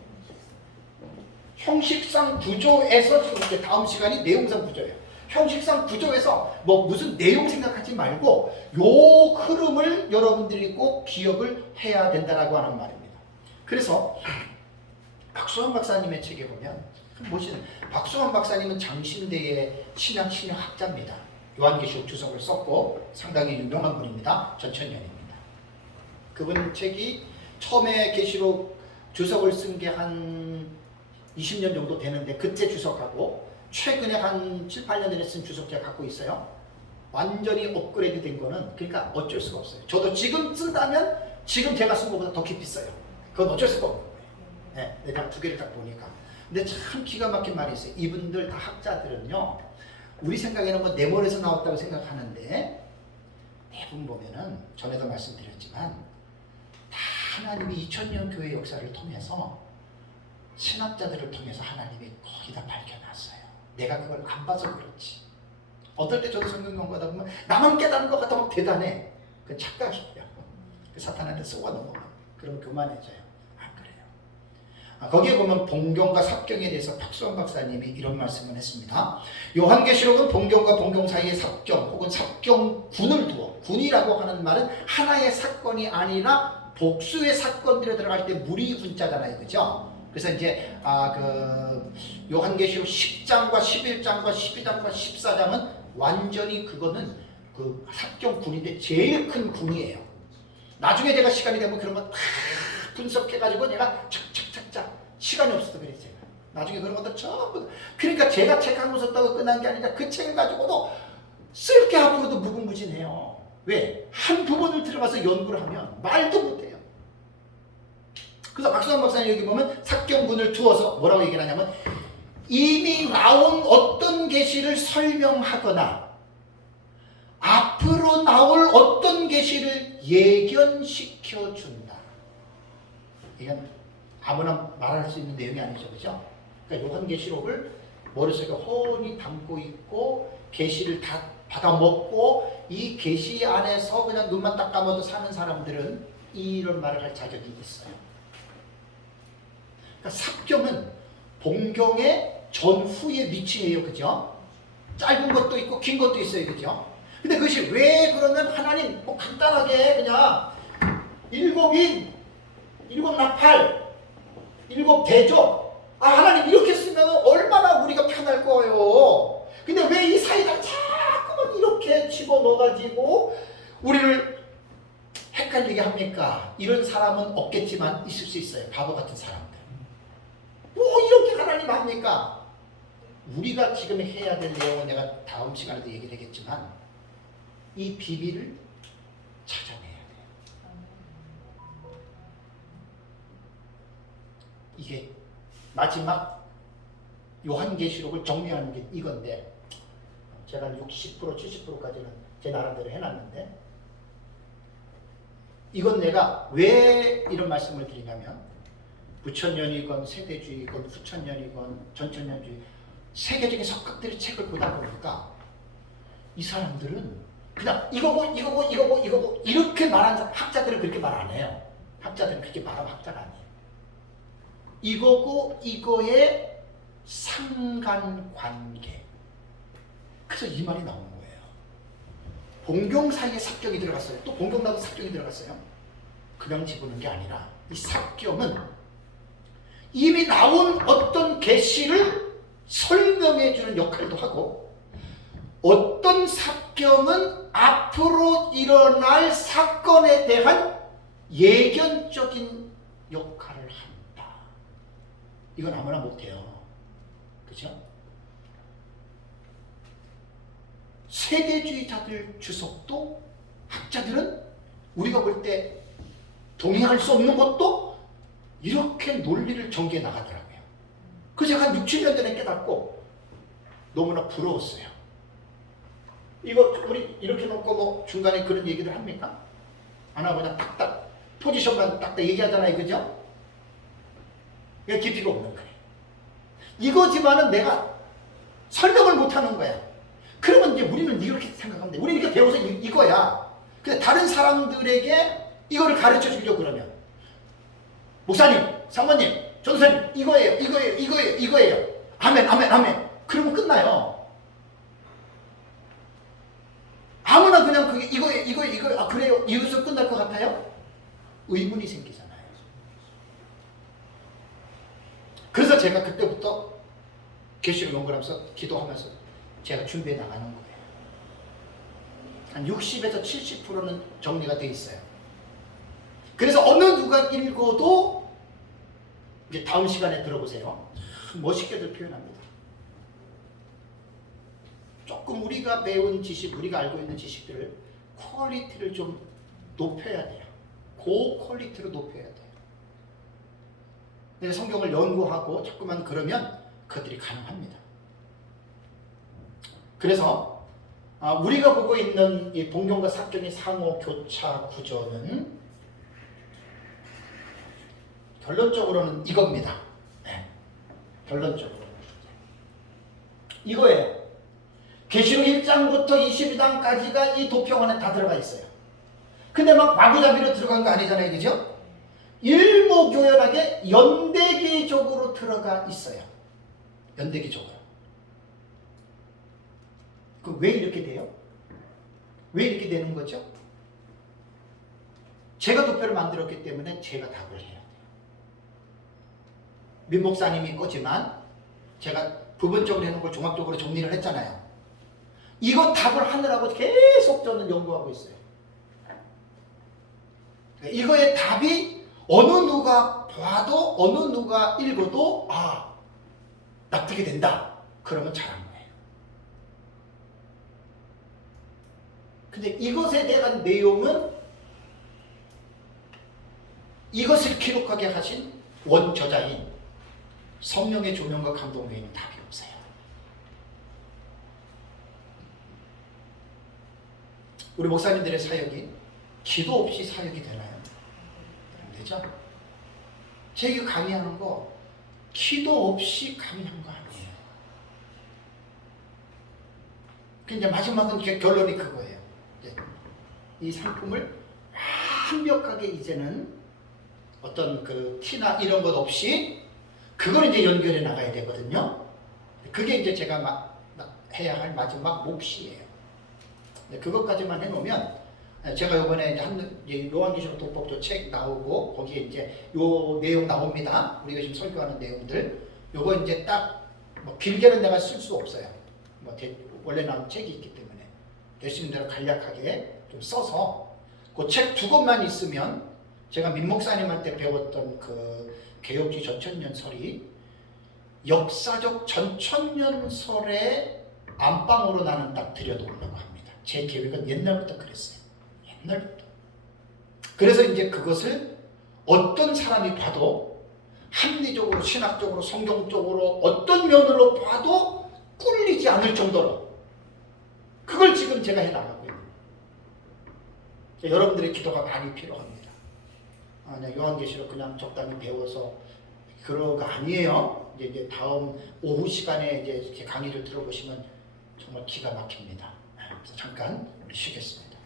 형식상 구조에서 이렇게 다음 시간이 내용상 구조예요. 형식상 구조에서 뭐 무슨 내용 생각하지 말고 요 흐름을 여러분들이 꼭 기억을 해야 된다라고 하는 말입니다. 그래서 박수환 박사님의 책에 보면 보시는 박수환 박사님은 장신대의 신학학자입니다. 요한계시록 주석을 썼고 상당히 유명한 분입니다. 전천년입니다. 그분 책이 처음에 계시록 주석을 쓴 게 한 20년 정도 되는데 그때 주석하고 최근에 한 7, 8년 전에 쓴 주석 제가 갖고 있어요. 완전히 업그레이드 된 거는 그러니까 어쩔 수가 없어요. 저도 지금 쓴다면 지금 제가 쓴 것보다 더 깊이 써요. 그건 어쩔 수가 없는 거예요. 네, 내가 2개를 딱 보니까. 근데 참 기가 막힌 말이 있어요. 이분들 다 학자들은요. 우리 생각에는 뭐 내 머리에서 나왔다고 생각하는데 대부분 보면은 전에도 말씀드렸지만 다 하나님이 2000년 교회 역사를 통해서 신학자들을 통해서 하나님이 거의 다 밝혀놨어요. 내가 그걸 안 봐서 그렇지. 어떨 때 저도 성경 공부하다 보면 나만 깨달은 것 같다고 대단해. 그건 착각이에요. 그 사탄한테 쏘아 넘어가. 그럼 그만해져요. 안 그래요. 거기에 보면 봉경과 삽경에 대해서 박수환 박사님이 이런 말씀을 했습니다. 요한계시록은 봉경과 봉경 사이의 삽경 혹은 삽경군을 두어, 군이라고 하는 말은 하나의 사건이 아니라 복수의 사건들에 들어갈 때 무리 군자잖아요. 그죠? 그래서 이제 그 요한계시록 10장과 11장과 12장과 14장은 완전히 그거는 그 삽경군인데 제일 큰 군이에요. 나중에 제가 시간이 되면 그런 거 다 분석해가지고 내가 착착착착 시간이 없어서 그래 제가. 나중에 그런 것도 전부 그러니까 제가 책 한 권 썼다고 끝난 게 아니라 그 책을 가지고도 쓸 게 앞으로도 무궁무진해요. 왜? 한 부분을 들어가서 연구를 하면 말도 못해요. 그래서 박수환 박사님 여기 보면 삽경군을 두어서 뭐라고 얘기를 하냐면 이미 나온 어떤 계시를 설명하거나 앞으로 나올 어떤 계시를 예견시켜 준다. 이건 아무나 말할 수 있는 내용이 아니죠, 그죠? 그러니까 요한계시록을 머릿속에 훤히 담고 있고 계시를 다 받아 먹고 이 계시 안에서 그냥 눈만 딱 감아도 사는 사람들은 이런 말을 할 자격이 있어요. 그러니까 삽경은 봉경의 전후의 위치예요, 그죠? 짧은 것도 있고 긴 것도 있어요, 그죠? 근데 그것이 왜 그러면 하나님 뭐 간단하게 그냥 일곱인, 일곱 나팔, 일곱 대접 하나님 이렇게 쓰면 얼마나 우리가 편할 거예요. 근데 왜 이 사이다 자꾸만 이렇게 집어넣어가지고 우리를 헷갈리게 합니까? 이런 사람은 없겠지만 있을 수 있어요. 바보 같은 사람들. 뭐 이렇게 하나님 합니까? 우리가 지금 해야 될 내용은 내가 다음 시간에도 얘기를 하겠지만 이 비밀을 찾아내야 돼요. 이게 마지막 요한계시록을 정리하는 게 이건데 제가 60% 70%까지는 제 나름대로 해놨는데 이건 내가 왜 이런 말씀을 드리냐면 부천년이건 세대주의건 후천년이건 전천년주의 세계적인 석학들의 책을 보다 보니까 이 사람들은 그냥 이거고 이렇게 말한 학자들은 그렇게 말 안 해요. 학자들은 그렇게 말하면 학자가 아니에요. 이거고 이거의 상관관계. 그래서 이 말이 나오는 거예요. 봉경 사이에 삽경이 들어갔어요. 또 봉경 나도 삽경이 들어갔어요. 그냥 집어넣은 게 아니라 이 삽경은 이미 나온 어떤 계시를 설명해 주는 역할도 하고 어떤 삽경은 앞으로 일어날 사건에 대한 예견적인 역할을 한다. 이건 아무나 못해요. 그죠? 세대주의자들 주석도 학자들은 우리가 볼 때 동의할 수 없는 것도 이렇게 논리를 전개해 나가더라고요. 그래서 제가 한 6, 7년 전에 깨닫고 너무나 부러웠어요. 이거 우리 이렇게 놓고 뭐 중간에 그런 얘기를 합니까? 안 하고 그냥 딱딱 포지션만 딱딱 얘기하잖아요. 그죠? 이게 깊이가 없는 거예요. 이거지만은 내가 설명을 못하는 거야. 그러면 이제 우리는 이렇게 생각하면 돼. 우리는 이렇게 배워서 이거야. 근데 다른 사람들에게 이거를 가르쳐 주려고 그러면 목사님, 상관님, 전도사님 이거예요. 아멘. 그러면 끝나요. 아무나 그냥 그게 이거예요. 아 그래요? 이것으로 끝날 것 같아요? 의문이 생기잖아요. 그래서 제가 그때부터 계시록 연구하면서 기도하면서 제가 준비해 나가는 거예요. 한 60에서 70%는 정리가 돼 있어요. 그래서 어느 누가 읽어도 이제 다음 시간에 들어보세요. 멋있게들 표현합니다. 조금 우리가 배운 지식, 우리가 알고 있는 지식들을 퀄리티를 좀 높여야 돼요. 고퀄리티로 높여야 돼요. 근데 성경을 연구하고 자꾸만 그러면 그들이 가능합니다. 그래서 우리가 보고 있는 이 봉경과 삽경의 상호 교차 구조는 결론적으로는 이겁니다. 네. 결론적으로 이거예요. 계시록 1장부터 22장까지가 이 도평원에 다 들어가 있어요. 근데 막 마구잡이로 들어간 거 아니잖아요, 그죠? 일목요연하게 연대기적으로 들어가 있어요. 연대기적으로. 그 왜 이렇게 돼요? 왜 이렇게 되는 거죠? 제가 도표를 만들었기 때문에 제가 답을 해야 돼요. 민 목사님이 거지만 제가 부분적으로 해놓은 걸 종합적으로 정리를 했잖아요. 이거 답을 하느라고 계속 저는 연구하고 있어요. 이거의 답이 어느 누가 봐도 어느 누가 읽어도 납득이 된다. 그러면 잘한 거예요. 근데 이것에 대한 내용은 이것을 기록하게 하신 원저자인 성령의 조명과 감동 외에는 답이 없어요. 우리 목사님들의 사역이 기도 없이 사역이 되나요? 안 되죠? 제가 강의하는 거 기도 없이 강의한 거 아니에요. 근데 마지막은 결론이 그거예요. 이 상품을 완벽하게 이제는 어떤 그 티나 이런 것 없이 그걸 이제 연결해 나가야 되거든요. 그게 이제 제가 해야 할 마지막 몫이에요. 그것까지만 해놓으면 제가 이번에 이제 요한계시록 도법도 책 나오고 거기에 이제 요 내용 나옵니다. 우리가 지금 설교하는 내용들 요거 이제 딱 뭐 길게는 내가 쓸 수 없어요. 원래 나온 책이 있기 때문에 열심히 대로 간략하게 좀 써서 그 책 두 권만 있으면 제가 민 목사님한테 배웠던 그 개혁주의 전천년설이 역사적 전천년설의 안방으로 나는 딱 들여놓으려고 합니다. 제 계획은 옛날부터 그랬어요. 옛날부터. 그래서 이제 그것을 어떤 사람이 봐도 합리적으로, 신학적으로, 성경적으로 어떤 면으로 봐도 꿀리지 않을 정도로 그걸 지금 제가 해나가고 있는 거예요. 여러분들의 기도가 많이 필요합니다. 요한계시록 그냥 적당히 배워서 그러가 아니에요. 이제 다음 오후 시간에 이제 강의를 들어보시면 정말 기가 막힙니다. 그래서 잠깐 쉬겠습니다.